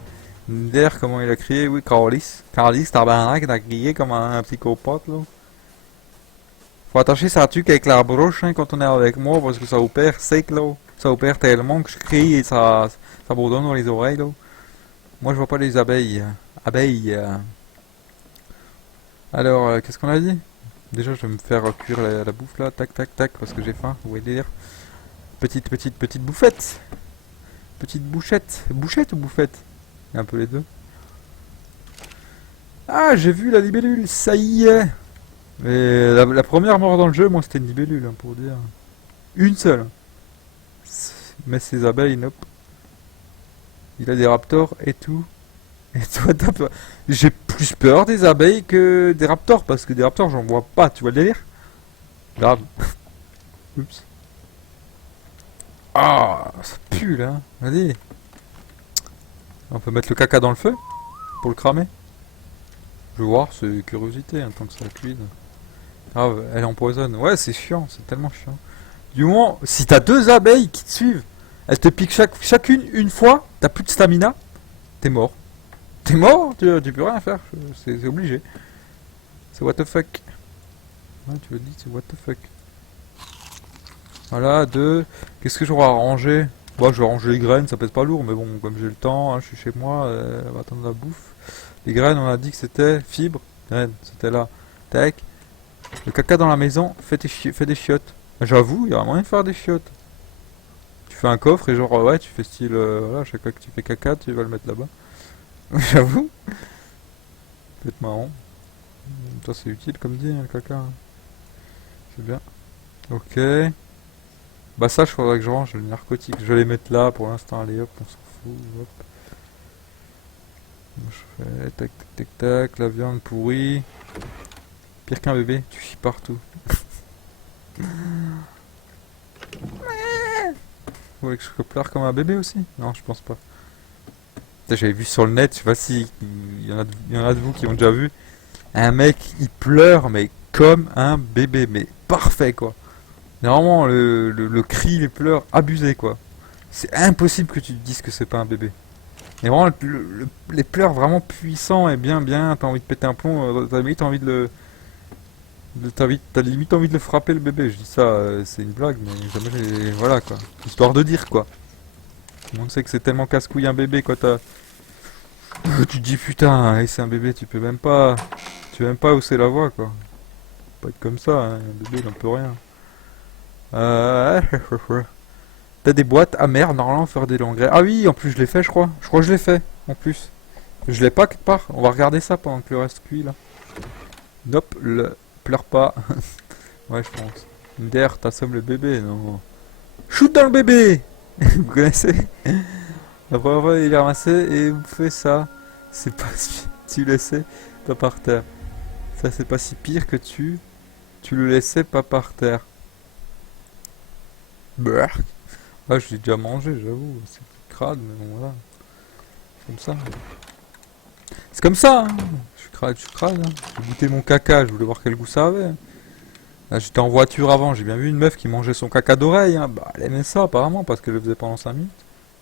D'ailleurs, comment il a crié? Oui, Carlis. Carlis, tabarnak, il a crié comme un psychopathe, là. Faut attacher sa tuque avec la broche, hein, quand on est avec moi, parce que ça opère sec, là. Ça opère tellement que je crie et ça bourdonne dans les oreilles, là. Moi, je vois pas les abeilles. Abeilles. Alors, qu'est-ce qu'on a dit? Déjà, je vais me faire cuire la bouffe, là. Tac, tac, tac, parce que j'ai faim. Vous voyez dire. Petite bouffette. Petite bouchette. Bouchette ou bouffette? Un peu les deux. Ah, j'ai vu la libellule, ça y est. Mais la première mort dans le jeu, moi, c'était une libellule, hein, pour dire. Une seule. Mais ces abeilles, nope. Il a des raptors et tout. Et toi, t'as peur. J'ai plus peur des abeilles que des raptors, parce que des raptors, j'en vois pas, tu vois le délire? Grave. Oups. Ah, ça pue, là. Vas-y. On peut mettre le caca dans le feu, pour le cramer. Je veux voir, c'est curiosité, hein, tant que ça cuise. Grave, elle empoisonne. Ouais, c'est chiant, c'est tellement chiant. Du moment, si t'as deux abeilles qui te suivent, elles te piquent chacune une fois, t'as plus de stamina, t'es mort. T'es mort, tu peux rien faire, c'est obligé. C'est what the fuck. Ouais, tu le dis, c'est what the fuck. Voilà, deux. Qu'est-ce que j'aurai à ranger? Bon, je vais ranger les graines, ça pèse pas lourd, mais bon, comme j'ai le temps, hein, je suis chez moi, on va attendre la bouffe. Les graines, on a dit que c'était fibres. Graines, c'était là. Tac. Le caca dans la maison, fais des chiottes. J'avoue, il y a moyen de faire des chiottes. Tu fais un coffre et genre, ouais, tu fais style, voilà, à chaque fois que tu fais caca, tu vas le mettre là-bas. J'avoue. Peut-être marrant. Ça, c'est utile comme dit, hein, le caca, hein. C'est bien. Ok. Bah ça, je faudrait que je range le narcotique. Je vais les mettre là pour l'instant. Allez, hop, on s'en fout. Hop. Je fais tac, tac, tac, tac. La viande pourrie. Pire qu'un bébé, tu chies partout. Vous voulez que je pleure comme un bébé aussi? Non, je pense pas. J'avais vu sur le net, je sais pas si il y en a de vous qui ont déjà vu. Un mec, il pleure, mais comme un bébé, mais parfait quoi. Normalement, le cri, les pleurs, abusés quoi. C'est impossible que tu te dises que c'est pas un bébé. Et vraiment, les pleurs vraiment puissants et bien, t'as envie de péter un plomb, t'as limite envie de le. T'as limite envie de le frapper le bébé. Je dis ça, c'est une blague, mais jamais voilà quoi. Histoire de dire quoi. Tout le monde sait que c'est tellement casse-couille un bébé quand t'as. Tu te dis putain, hey, c'est un bébé, tu peux même pas. Tu peux même pas hausser la voix quoi. Pas être comme ça, hein, un bébé il en peut rien. Euh... T'as des boîtes amères, normalement faire des engrais. Ah oui, en plus je l'ai fait je crois. Je crois que je l'ai fait, en plus. Je l'ai pas quelque part. On va regarder ça pendant que le reste cuit là. Nope, pleure pas. Ouais je pense. Der, t'assommes le bébé, non. Shoot dans le bébé. Vous connaissez? La première fois il est ramassé et vous faites ça. C'est pas si... Tu laissais pas par terre. Ça c'est pas si pire que tu le laissais pas par terre. Brrr. Ah, je l'ai déjà mangé, j'avoue. C'est crade, mais bon, voilà. Comme ça. C'est comme ça, hein. Je suis crade, hein. J'ai goûté mon caca, je voulais voir quel goût ça avait. Là, j'étais en voiture avant, j'ai bien vu une meuf qui mangeait son caca d'oreille, hein. Bah, elle aimait ça apparemment parce qu'elle le faisait pendant 5 minutes.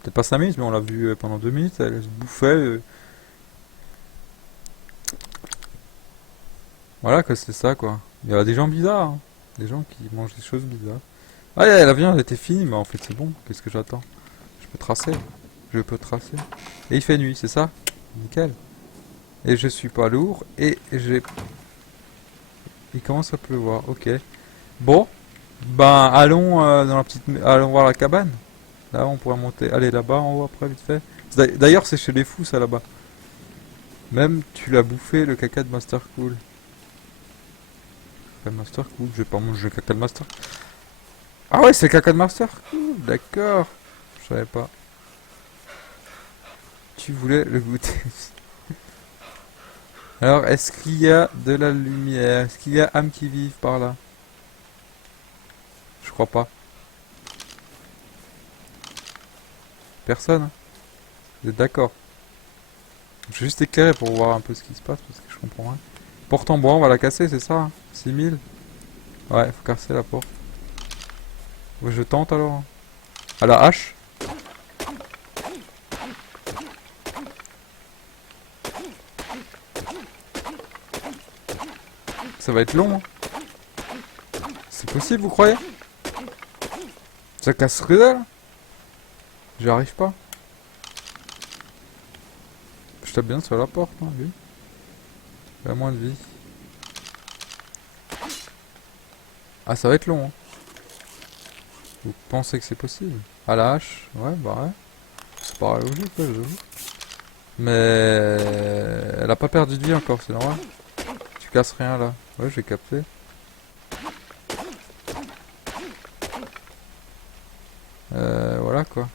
Peut-être pas 5 minutes, mais on l'a vu pendant 2 minutes, elle se bouffait. Voilà que c'est ça quoi. Il y a des gens bizarres, hein. Des gens qui mangent des choses bizarres. Ah, la viande était finie, mais en fait c'est bon. Qu'est-ce que j'attends? Je peux tracer. Je peux tracer. Et il fait nuit, c'est ça? Nickel. Et je suis pas lourd. Et j'ai... Il commence à pleuvoir, ok. Bon. Ben, allons dans la petite... Allons voir la cabane. Là, on pourra monter. Allez, là-bas, en haut, après, vite fait. D'ailleurs, c'est chez les fous, ça, là-bas. Même, tu l'as bouffé, le caca de Master Cool. Le Master Cool, je vais pas manger le caca de Master. Ah ouais, c'est le caca de Master Cool, d'accord. Je savais pas. Tu voulais le goûter. Alors, est-ce qu'il y a de la lumière? Est-ce qu'il y a âmes qui vivent par là? Je crois pas. Personne, hein. Vous êtes d'accord? Je vais juste éclairer pour voir un peu ce qui se passe parce que je comprends rien. Porte en bois, on va la casser, c'est ça, hein? 6000. Ouais, faut casser la porte. Ouais, je tente alors, hein. À la hache. Ça va être long, hein. C'est possible, vous croyez? Ça casse que dalle. J'y arrive pas. Je tape bien sur la porte, hein, lui. Il a moins de vie. Ah, ça va être long, hein. Vous pensez que c'est possible? À la hache? Ouais, bah ouais. C'est pas logique, ouais, j'avoue. Mais... Elle a pas perdu de vie encore, c'est normal. Tu casses rien, là. Ouais, j'ai capté. Voilà, quoi.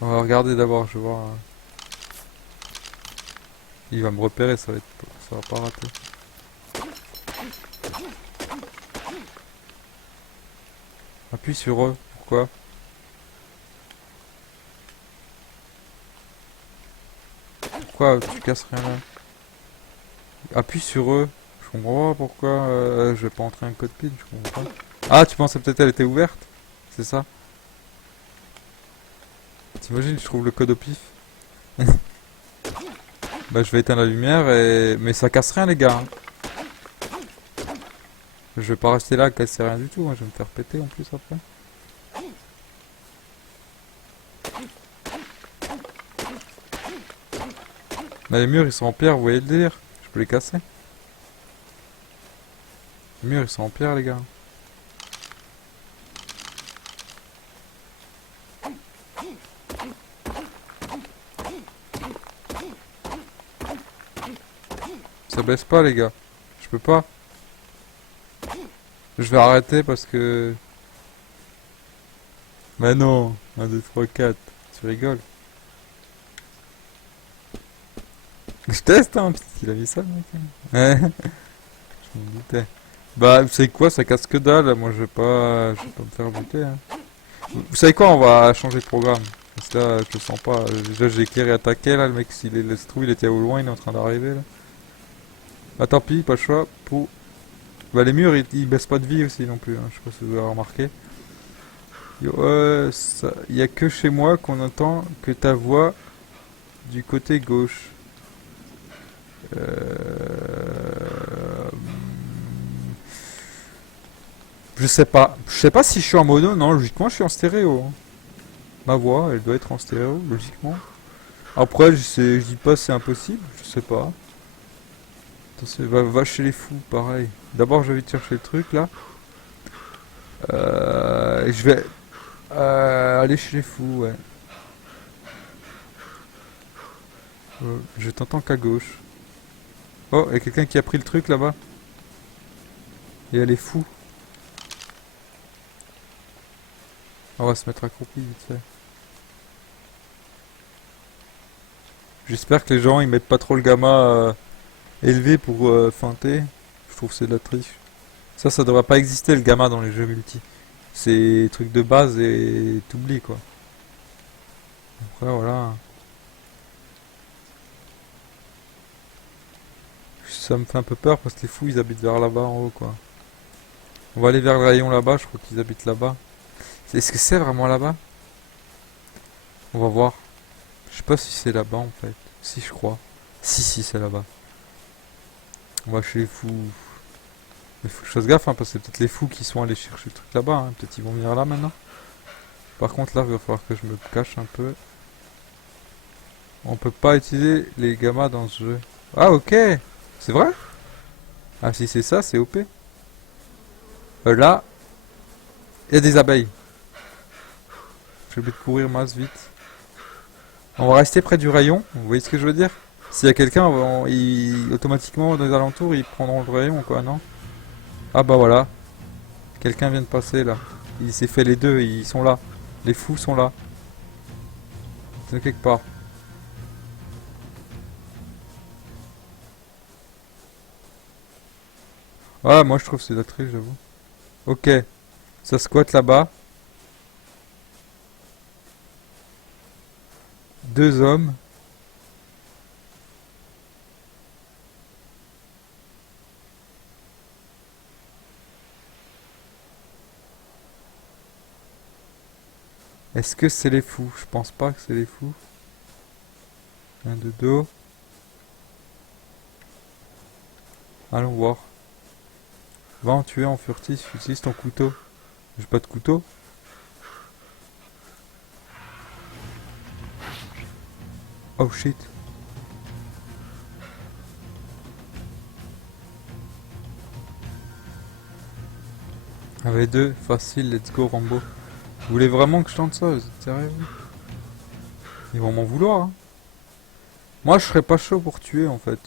On va regarder d'abord, je vais voir. Il va me repérer, ça va être... ça va pas rater. Appuie sur eux. Pourquoi? Pourquoi tu casses rien là? Appuie sur eux. Je comprends pas pourquoi je vais pas entrer un code PIN, je comprends pas. Ah, tu pensais peut-être elle était ouverte? C'est ça? T'imagines, je trouve le code au pif. Bah je vais éteindre la lumière et... Mais ça casse rien les gars, hein. Je vais pas rester là à casser rien du tout, hein. Je vais me faire péter en plus après. Mais les murs ils sont en pierre, vous voyez le délire? Je peux les casser. Les murs ils sont en pierre les gars. Ça baisse pas les gars. Je peux pas. Je vais arrêter parce que... Mais non. 1, 2, 3, 4. Tu rigoles. Je teste hein, parce qu'il a mis ça le mec, hein. Ouais. Je m'en doutais. Bah, vous savez quoi, ça casse que dalle. Moi, je vais pas me faire buter, hein. Vous savez quoi, on va changer de programme. Parce que là, je le sens pas. Déjà, j'ai éclairé attaquer, là. Le mec, se trouve, il était au loin, il est en train d'arriver, là. Bah, tant pis, pas le choix. Pour... Bah, les murs, ils baissent pas de vie aussi, non plus, hein. Je sais pas si vous avez remarqué. Il y a que chez moi qu'on entend que ta voix du côté gauche. Je sais pas. Je sais pas si je suis en mono. Non, logiquement, je suis en stéréo, hein. Ma voix, elle doit être en stéréo, logiquement. Après, je dis pas c'est impossible. Je sais pas. Attention, va chez les fous, pareil. D'abord, je vais te chercher le truc, là. Je vais aller chez les fous, ouais. Je t'entends qu'à gauche. Oh, il y a quelqu'un qui a pris le truc, là-bas. Et elle est fou. On va se mettre accroupi, vite fait. J'espère que les gens ils mettent pas trop le gamma élevé pour feinter. Je trouve que c'est de la triche. Ça devrait pas exister le gamma dans les jeux multi. C'est truc de base et t'oublies quoi. Après voilà. Ça me fait un peu peur parce que les fous ils habitent vers là-bas en haut quoi. On va aller vers le rayon là-bas, je crois qu'ils habitent là-bas. Est-ce que c'est vraiment là-bas? On va voir. Je sais pas si c'est là-bas en fait. Si je crois. Si c'est là-bas. On va chez les fous. Il faut que je fasse gaffe hein, parce que c'est peut-être les fous qui sont allés chercher le truc là-bas. Hein. Peut-être ils vont venir là maintenant. Par contre là il va falloir que je me cache un peu. On peut pas utiliser les gammas dans ce jeu. Ah ok. C'est vrai? Ah si c'est ça c'est OP. Là, il y a des abeilles. J'ai oublié de courir masse vite. On va rester près du rayon, vous voyez ce que je veux dire? S'il y a quelqu'un, automatiquement dans les alentours, ils prendront le rayon quoi, non? Ah bah voilà, quelqu'un vient de passer là. Il s'est fait les deux, ils sont là. Les fous sont là. C'est quelque part. Ah, moi je trouve que c'est de la triche, j'avoue. Ok, ça squatte là-bas. Deux hommes. Est-ce que c'est les fous? Je pense pas que c'est les fous. Un de dos. Allons voir. Va en tuer en furtif, utilise ton couteau. J'ai pas de couteau. Oh shit. Avec deux, facile, let's go Rambo. Vous voulez vraiment que je tente ça? Vous êtes sérieux? Ils vont m'en vouloir. Hein. Moi je serais pas chaud pour tuer en fait.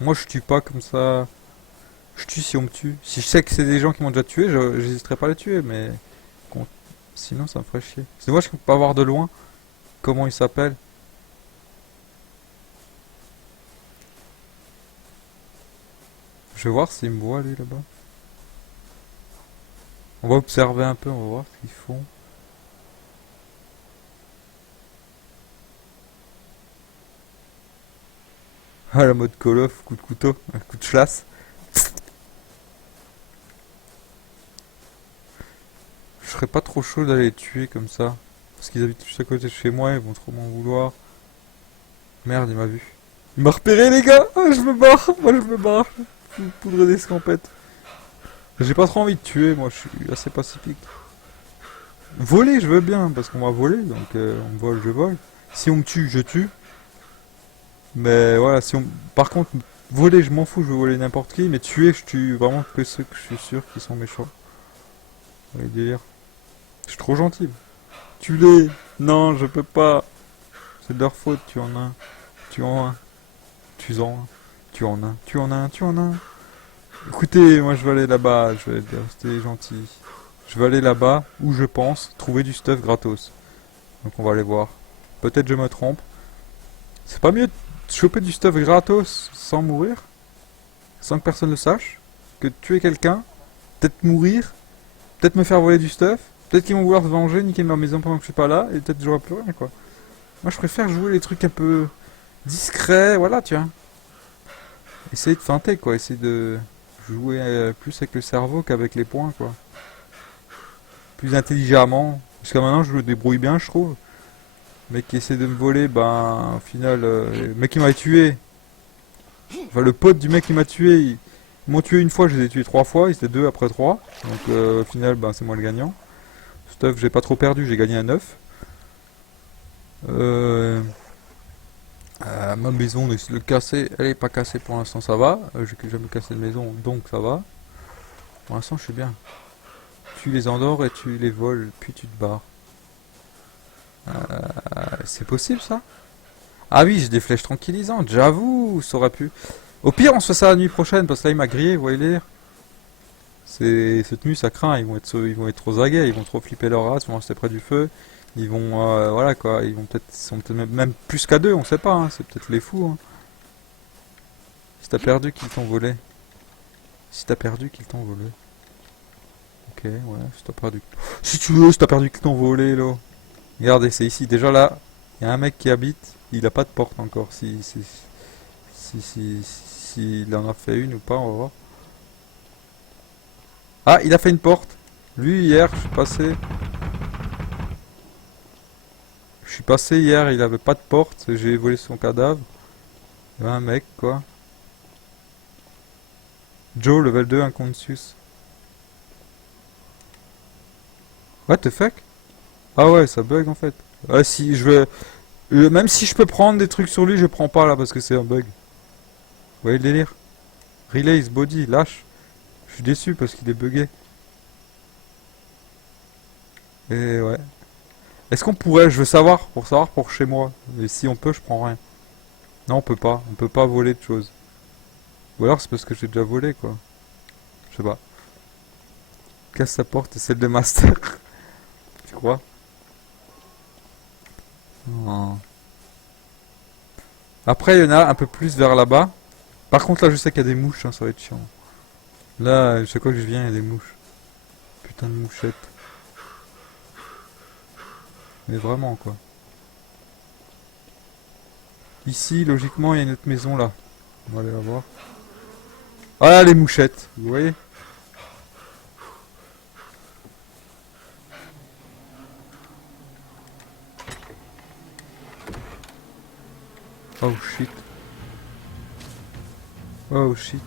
Moi je tue pas comme ça. Je tue si on me tue. Si je sais que c'est des gens qui m'ont déjà tué, j'hésiterais pas à les tuer, mais con- sinon ça me ferait chier. C'est dommage qu'on peut pas voir de loin comment il s'appelle. Je vais voir s'il me voit lui là-bas. On va observer un peu, on va voir ce qu'ils font. Ah la mode Call of, coup de couteau, un coup de chlasse. Je serais pas trop chaud d'aller les tuer comme ça. Parce qu'ils habitent juste à côté de chez moi, ils vont trop m'en vouloir. Merde, il m'a vu. Il m'a repéré les gars. Ah, je me barre, moi je me barre. Poudre d'escampette. J'ai pas trop envie de tuer, moi je suis assez pacifique. Voler, je veux bien, parce qu'on m'a volé, donc on me vole, je vole. Si on me tue, je tue. Mais voilà, si on... Par contre, voler, je m'en fous, je veux voler n'importe qui, mais tuer, je tue vraiment que ceux que je suis sûr qui sont méchants. Allez, délire. Je suis trop gentil. Tue-les. Non, je peux pas. C'est de leur faute, tu en as un. Tu en as un. Tu en as un. Tu en as un. Tu en as un. Tu en as un. Écoutez, moi je vais aller là-bas, je vais rester gentil. Je vais aller là-bas où je pense trouver du stuff gratos. Donc on va aller voir. Peut-être je me trompe. C'est pas mieux de choper du stuff gratos sans mourir, sans que personne le sache, que de tuer quelqu'un, peut-être mourir, peut-être me faire voler du stuff, peut-être qu'ils vont vouloir se venger, niquer ma maison pendant que je suis pas là, et peut-être j'aurai plus rien quoi. Moi je préfère jouer les trucs un peu discrets, voilà tu vois. Essayer de feinter quoi, essayer de jouer plus avec le cerveau qu'avec les poings quoi. Plus intelligemment. Jusqu'à maintenant je me débrouille bien je trouve. Le mec qui essaie de me voler, ben au final, le mec qui m'a tué, enfin le pote du mec qui m'a tué, ils m'ont tué une fois, je les ai tués trois fois, ils étaient deux après trois. Donc au final, ben c'est moi le gagnant. Stuff, j'ai pas trop perdu, j'ai gagné un 9. Euh, ma maison, on essaie de le casser, elle est pas cassée pour l'instant, ça va. J'ai jamais cassé de maison, donc ça va. Pour l'instant, je suis bien. Tu les endors et tu les voles, puis tu te barres. C'est possible ça? Ah oui, j'ai des flèches tranquillisantes, j'avoue, ça aurait pu. Au pire, on se fait ça la nuit prochaine, parce que là, il m'a grillé, vous voyez lire. C'est cette nuit, ça craint, ils vont être trop aguets, ils vont trop flipper leur race, ils vont rester près du feu. Ils vont, voilà quoi, ils sont peut-être même plus qu'à deux, on sait pas, hein, c'est peut-être les fous. Hein. Si t'as perdu, qu'ils t'ont volé. Si t'as perdu, qu'ils t'ont volé. Ok, ouais, si t'as perdu. Si tu veux, si t'as perdu, qu'ils t'ont volé, là. Regardez, c'est ici, déjà là, il y a un mec qui habite, il a pas de porte encore. Si s'il en a fait une ou pas, on va voir. Ah, il a fait une porte. Lui, hier, je suis passé. Je suis passé hier, il avait pas de porte. J'ai volé son cadavre. Il y avait un mec, quoi. Joe, level 2, unconscious. What the fuck? Ah ouais, ça bug en fait. Ah si, je vais... même si je peux prendre des trucs sur lui, je prends pas là parce que c'est un bug. Vous voyez le délire? Release body, lâche. Je suis déçu parce qu'il est bugué. Et ouais. Est-ce qu'on pourrait, je veux savoir, pour chez moi. Et si on peut, je prends rien. Non, on peut pas. On peut pas voler de choses. Ou alors c'est parce que j'ai déjà volé quoi. Je sais pas. Casse sa porte et celle de master. Tu crois? Non. Après, il y en a un peu plus vers là-bas. Par contre, là, je sais qu'il y a des mouches, hein, ça va être chiant. Là, chaque fois que je viens, il y a des mouches. Putain de mouchettes. Mais vraiment, quoi. Ici, logiquement, il y a une autre maison, là. On va aller la voir. Ah là, les mouchettes, vous voyez? Oh shit. Oh shit.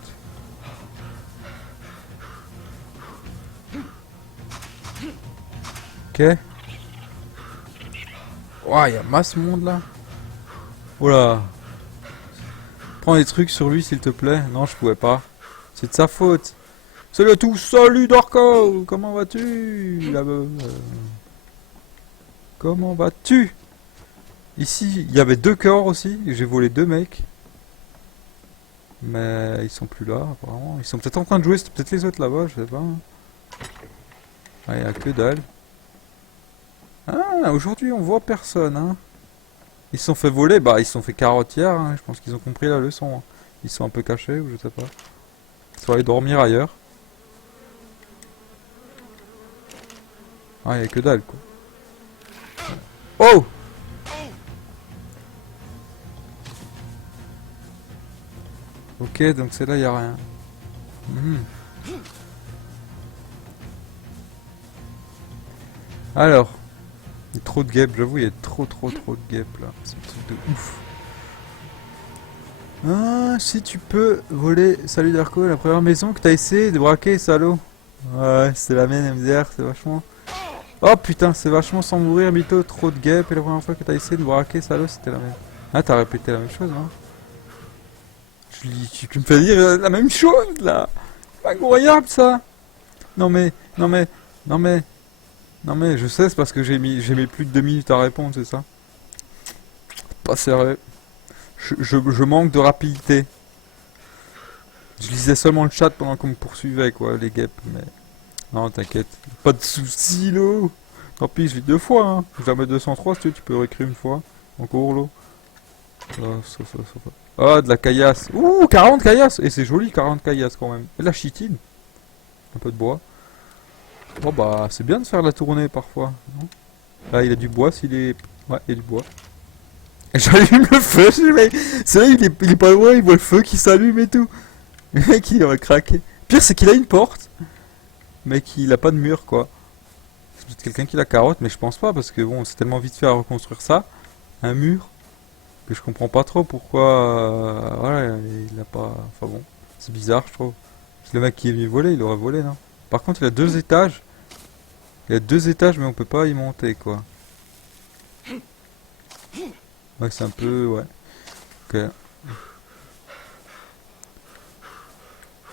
Ok. Ouah, il y a masse monde là. Oula. Prends des trucs sur lui s'il te plaît. Non, je pouvais pas. C'est de sa faute. Salut à tous, salut Darko. Comment vas-tu Comment vas-tu? Ici, il y avait deux corps aussi. J'ai volé deux mecs. Mais ils sont plus là, apparemment. Ils sont peut-être en train de jouer, c'est peut-être les autres là-bas, je sais pas. Ah, il y a que dalle. Ah, aujourd'hui on voit personne, hein. Ils se sont fait voler, bah ils se sont fait carotte hier, hein. Je pense qu'ils ont compris la leçon, hein. Ils sont un peu cachés, ou je sais pas. Ils sont allés dormir ailleurs. Ah, il y a que dalle, quoi. Oh! Ok, donc c'est là, il y a rien. Mhm. Alors, il y a trop de guêpes, j'avoue, il y a trop de guêpes là. C'est un truc de ouf. Ah, si tu peux voler, salut Darko, la première maison que t'as essayé de braquer, salaud. Ouais, c'est la mienne MDR, c'est vachement. Oh putain, c'est vachement sans mourir, mytho, trop de guêpes, et la première fois que t'as essayé de braquer, salaud, c'était la même. Ah, t'as répété la même chose, hein. Tu me fais dire la même chose là. Incroyable ça. Non mais, non mais, non mais, non mais, je sais, c'est parce que j'ai mis plus de 2 minutes à répondre, c'est ça. Pas sérieux. Je manque de rapidité. Je lisais seulement le chat pendant qu'on me poursuivait, quoi, les guêpes, mais... Non, t'inquiète. Pas de soucis, l'eau. Tant pis, je lis deux fois, hein. Jamais 203, si tu peux réécrire une fois. Encore, l'eau. Ah, de la caillasse. Ouh, 40 caillasses. Et c'est joli, 40 caillasses, quand même. Et de la chitine. Un peu de bois. Bon, bah, c'est bien de faire la tournée, parfois, non? Là, il a du bois, s'il est... Ouais, il y a du bois. Et j'allume le feu, c'est là, il est pas loin, il voit le feu qui s'allume et tout. Le mec, il aurait craqué. Pire, c'est qu'il a une porte, mais qu'il a pas de mur, quoi. C'est peut-être quelqu'un qui la carotte, mais je pense pas, parce que bon, c'est tellement vite fait à reconstruire ça. Un mur, que je comprends pas trop pourquoi... voilà, il a pas... Enfin bon, c'est bizarre, je trouve. C'est le mec qui est venu voler, il aurait volé, non? Par contre, il a 2 étages. Il a 2 étages, mais on peut pas y monter, quoi. Ouais, c'est un peu... Ouais. Ok.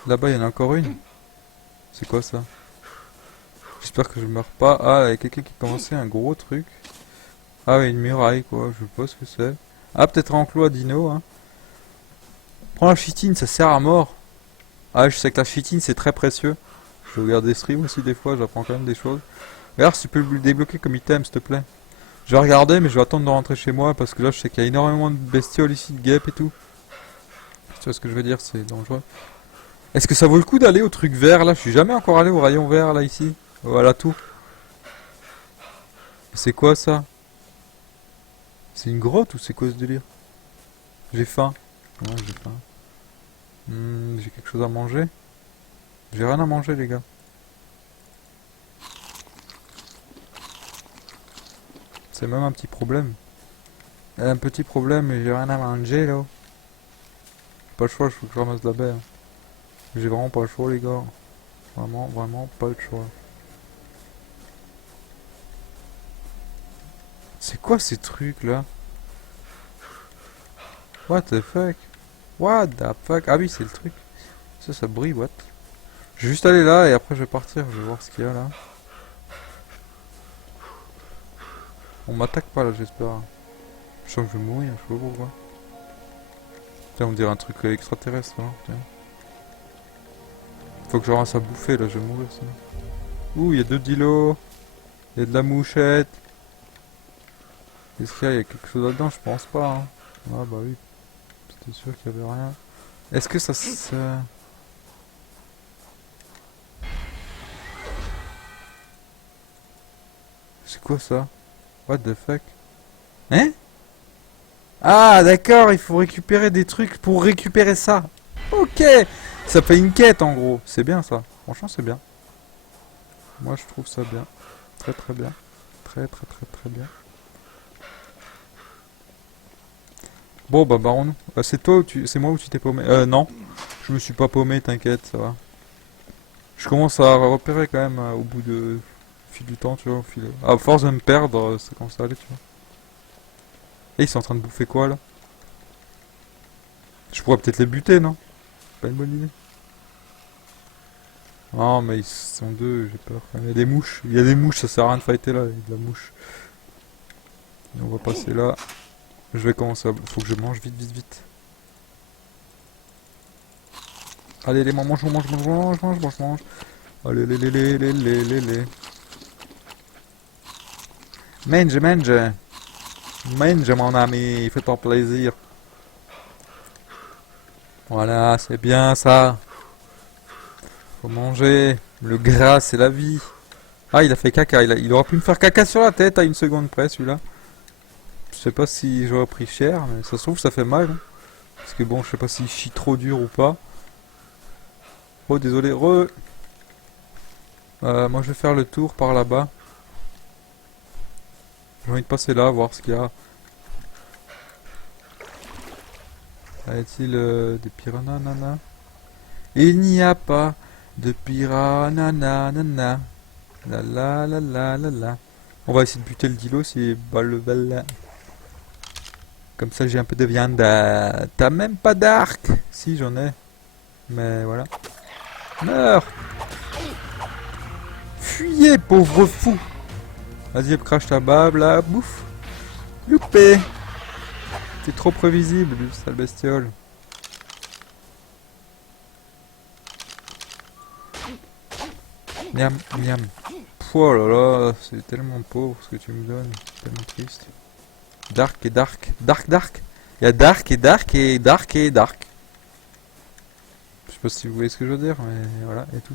Là-bas, il y en a encore une. C'est quoi ça? J'espère que je meurs pas. Ah, il y a quelqu'un qui a commencé un gros truc. Ah, ouais, une muraille, quoi. Je sais pas ce que c'est. Ah, peut-être un enclos à dino, hein. Prends la chitine, ça sert à mort. Ah, je sais que la chitine, c'est très précieux. Je regarde des streams aussi, des fois, j'apprends quand même des choses. Regarde si tu peux le débloquer comme item, s'il te plaît. Je vais regarder, mais je vais attendre de rentrer chez moi, parce que là, je sais qu'il y a énormément de bestioles ici, de guêpes et tout. Tu vois ce que je veux dire, c'est dangereux. Est-ce que ça vaut le coup d'aller au truc vert, là? Je suis jamais encore allé au rayon vert, là, ici. À la tour. C'est quoi ça? C'est une grotte ou c'est quoi ce délire? J'ai faim. Ouais, j'ai faim. J'ai quelque chose à manger? J'ai rien à manger, les gars. C'est même un petit problème. Un petit problème, mais j'ai rien à manger, là. Pas le choix, il faut que je ramasse la baie. Hein. J'ai vraiment pas le choix, les gars. Vraiment, vraiment pas le choix. C'est quoi ces trucs, là? What the fuck? What the fuck? Ah oui, c'est le truc. Ça brille, what? Je vais juste aller là et après je vais partir, je vais voir ce qu'il y a là. On m'attaque pas là, j'espère. Je sens que je vais mourir, je sais pas pourquoi. Tiens, on dirait un truc extraterrestre là. Tiens. Faut que je ramasse à bouffer là, je vais mourir sinon. Ouh, il y a 2 dilos. Il y a de la mouchette. Est-ce qu'il y a quelque chose là-dedans? Je pense pas. Hein. Ah bah oui. C'était sûr qu'il y avait rien. Est-ce que ça se... C'est quoi ça? What the fuck? Hein? Ah d'accord, il faut récupérer des trucs pour récupérer ça. Ok. Ça fait une quête en gros. C'est bien ça. Franchement c'est bien. Moi je trouve ça bien. Très très bien. Très très très très bien. Bon bah baron, c'est toi ou c'est moi ou tu t'es paumé? Non, je me suis pas paumé, t'inquiète, ça va. Je commence à repérer quand même au bout de fil du temps, tu vois, à force de me perdre, ça commence à aller, tu vois. Et ils sont en train de bouffer quoi là? Je pourrais peut-être les buter, non? Pas une bonne idée. Non mais ils sont deux, j'ai peur. Il y a des mouches, il y a des mouches, ça sert à rien de fighter là, il y a de la mouche. Et on va passer là. Je vais commencer à... Faut que je mange vite, vite, vite. Allez, les mange, mange, mange, mange, mange, mange, mange. Allez, les. Mange, mange. Mange, mon ami, fais ton plaisir. Voilà, c'est bien ça. Faut manger. Le gras, c'est la vie. Ah, il a fait caca. Il aurait pu me faire caca sur la tête à une seconde près, celui-là. Je sais pas si j'aurais pris cher, mais ça se trouve, ça fait mal. Hein. Parce que bon, je sais pas s'il chie trop dur ou pas. Oh, désolé. Moi, je vais faire le tour par là-bas. J'ai envie de passer là, voir ce qu'il y a. Y a-t-il des piranhas, nana? Il n'y a pas de piranhas, nana. La la la la la la. On va essayer de buter le dilo, c'est balle. Comme ça, j'ai un peu de viande. T'as même pas d'arc? Si, j'en ai. Mais voilà. Meurs! Fuyez, pauvre fou! Vas-y, crache ta bave, là, bouffe! Loupé! C'est trop prévisible, sale bestiole. Miam, miam. Oh là là, c'est tellement pauvre ce que tu me donnes. Tellement triste. Dark et dark. Dark. Il y a dark et dark et dark et dark. Je sais pas si vous voyez ce que je veux dire, mais voilà, et tout.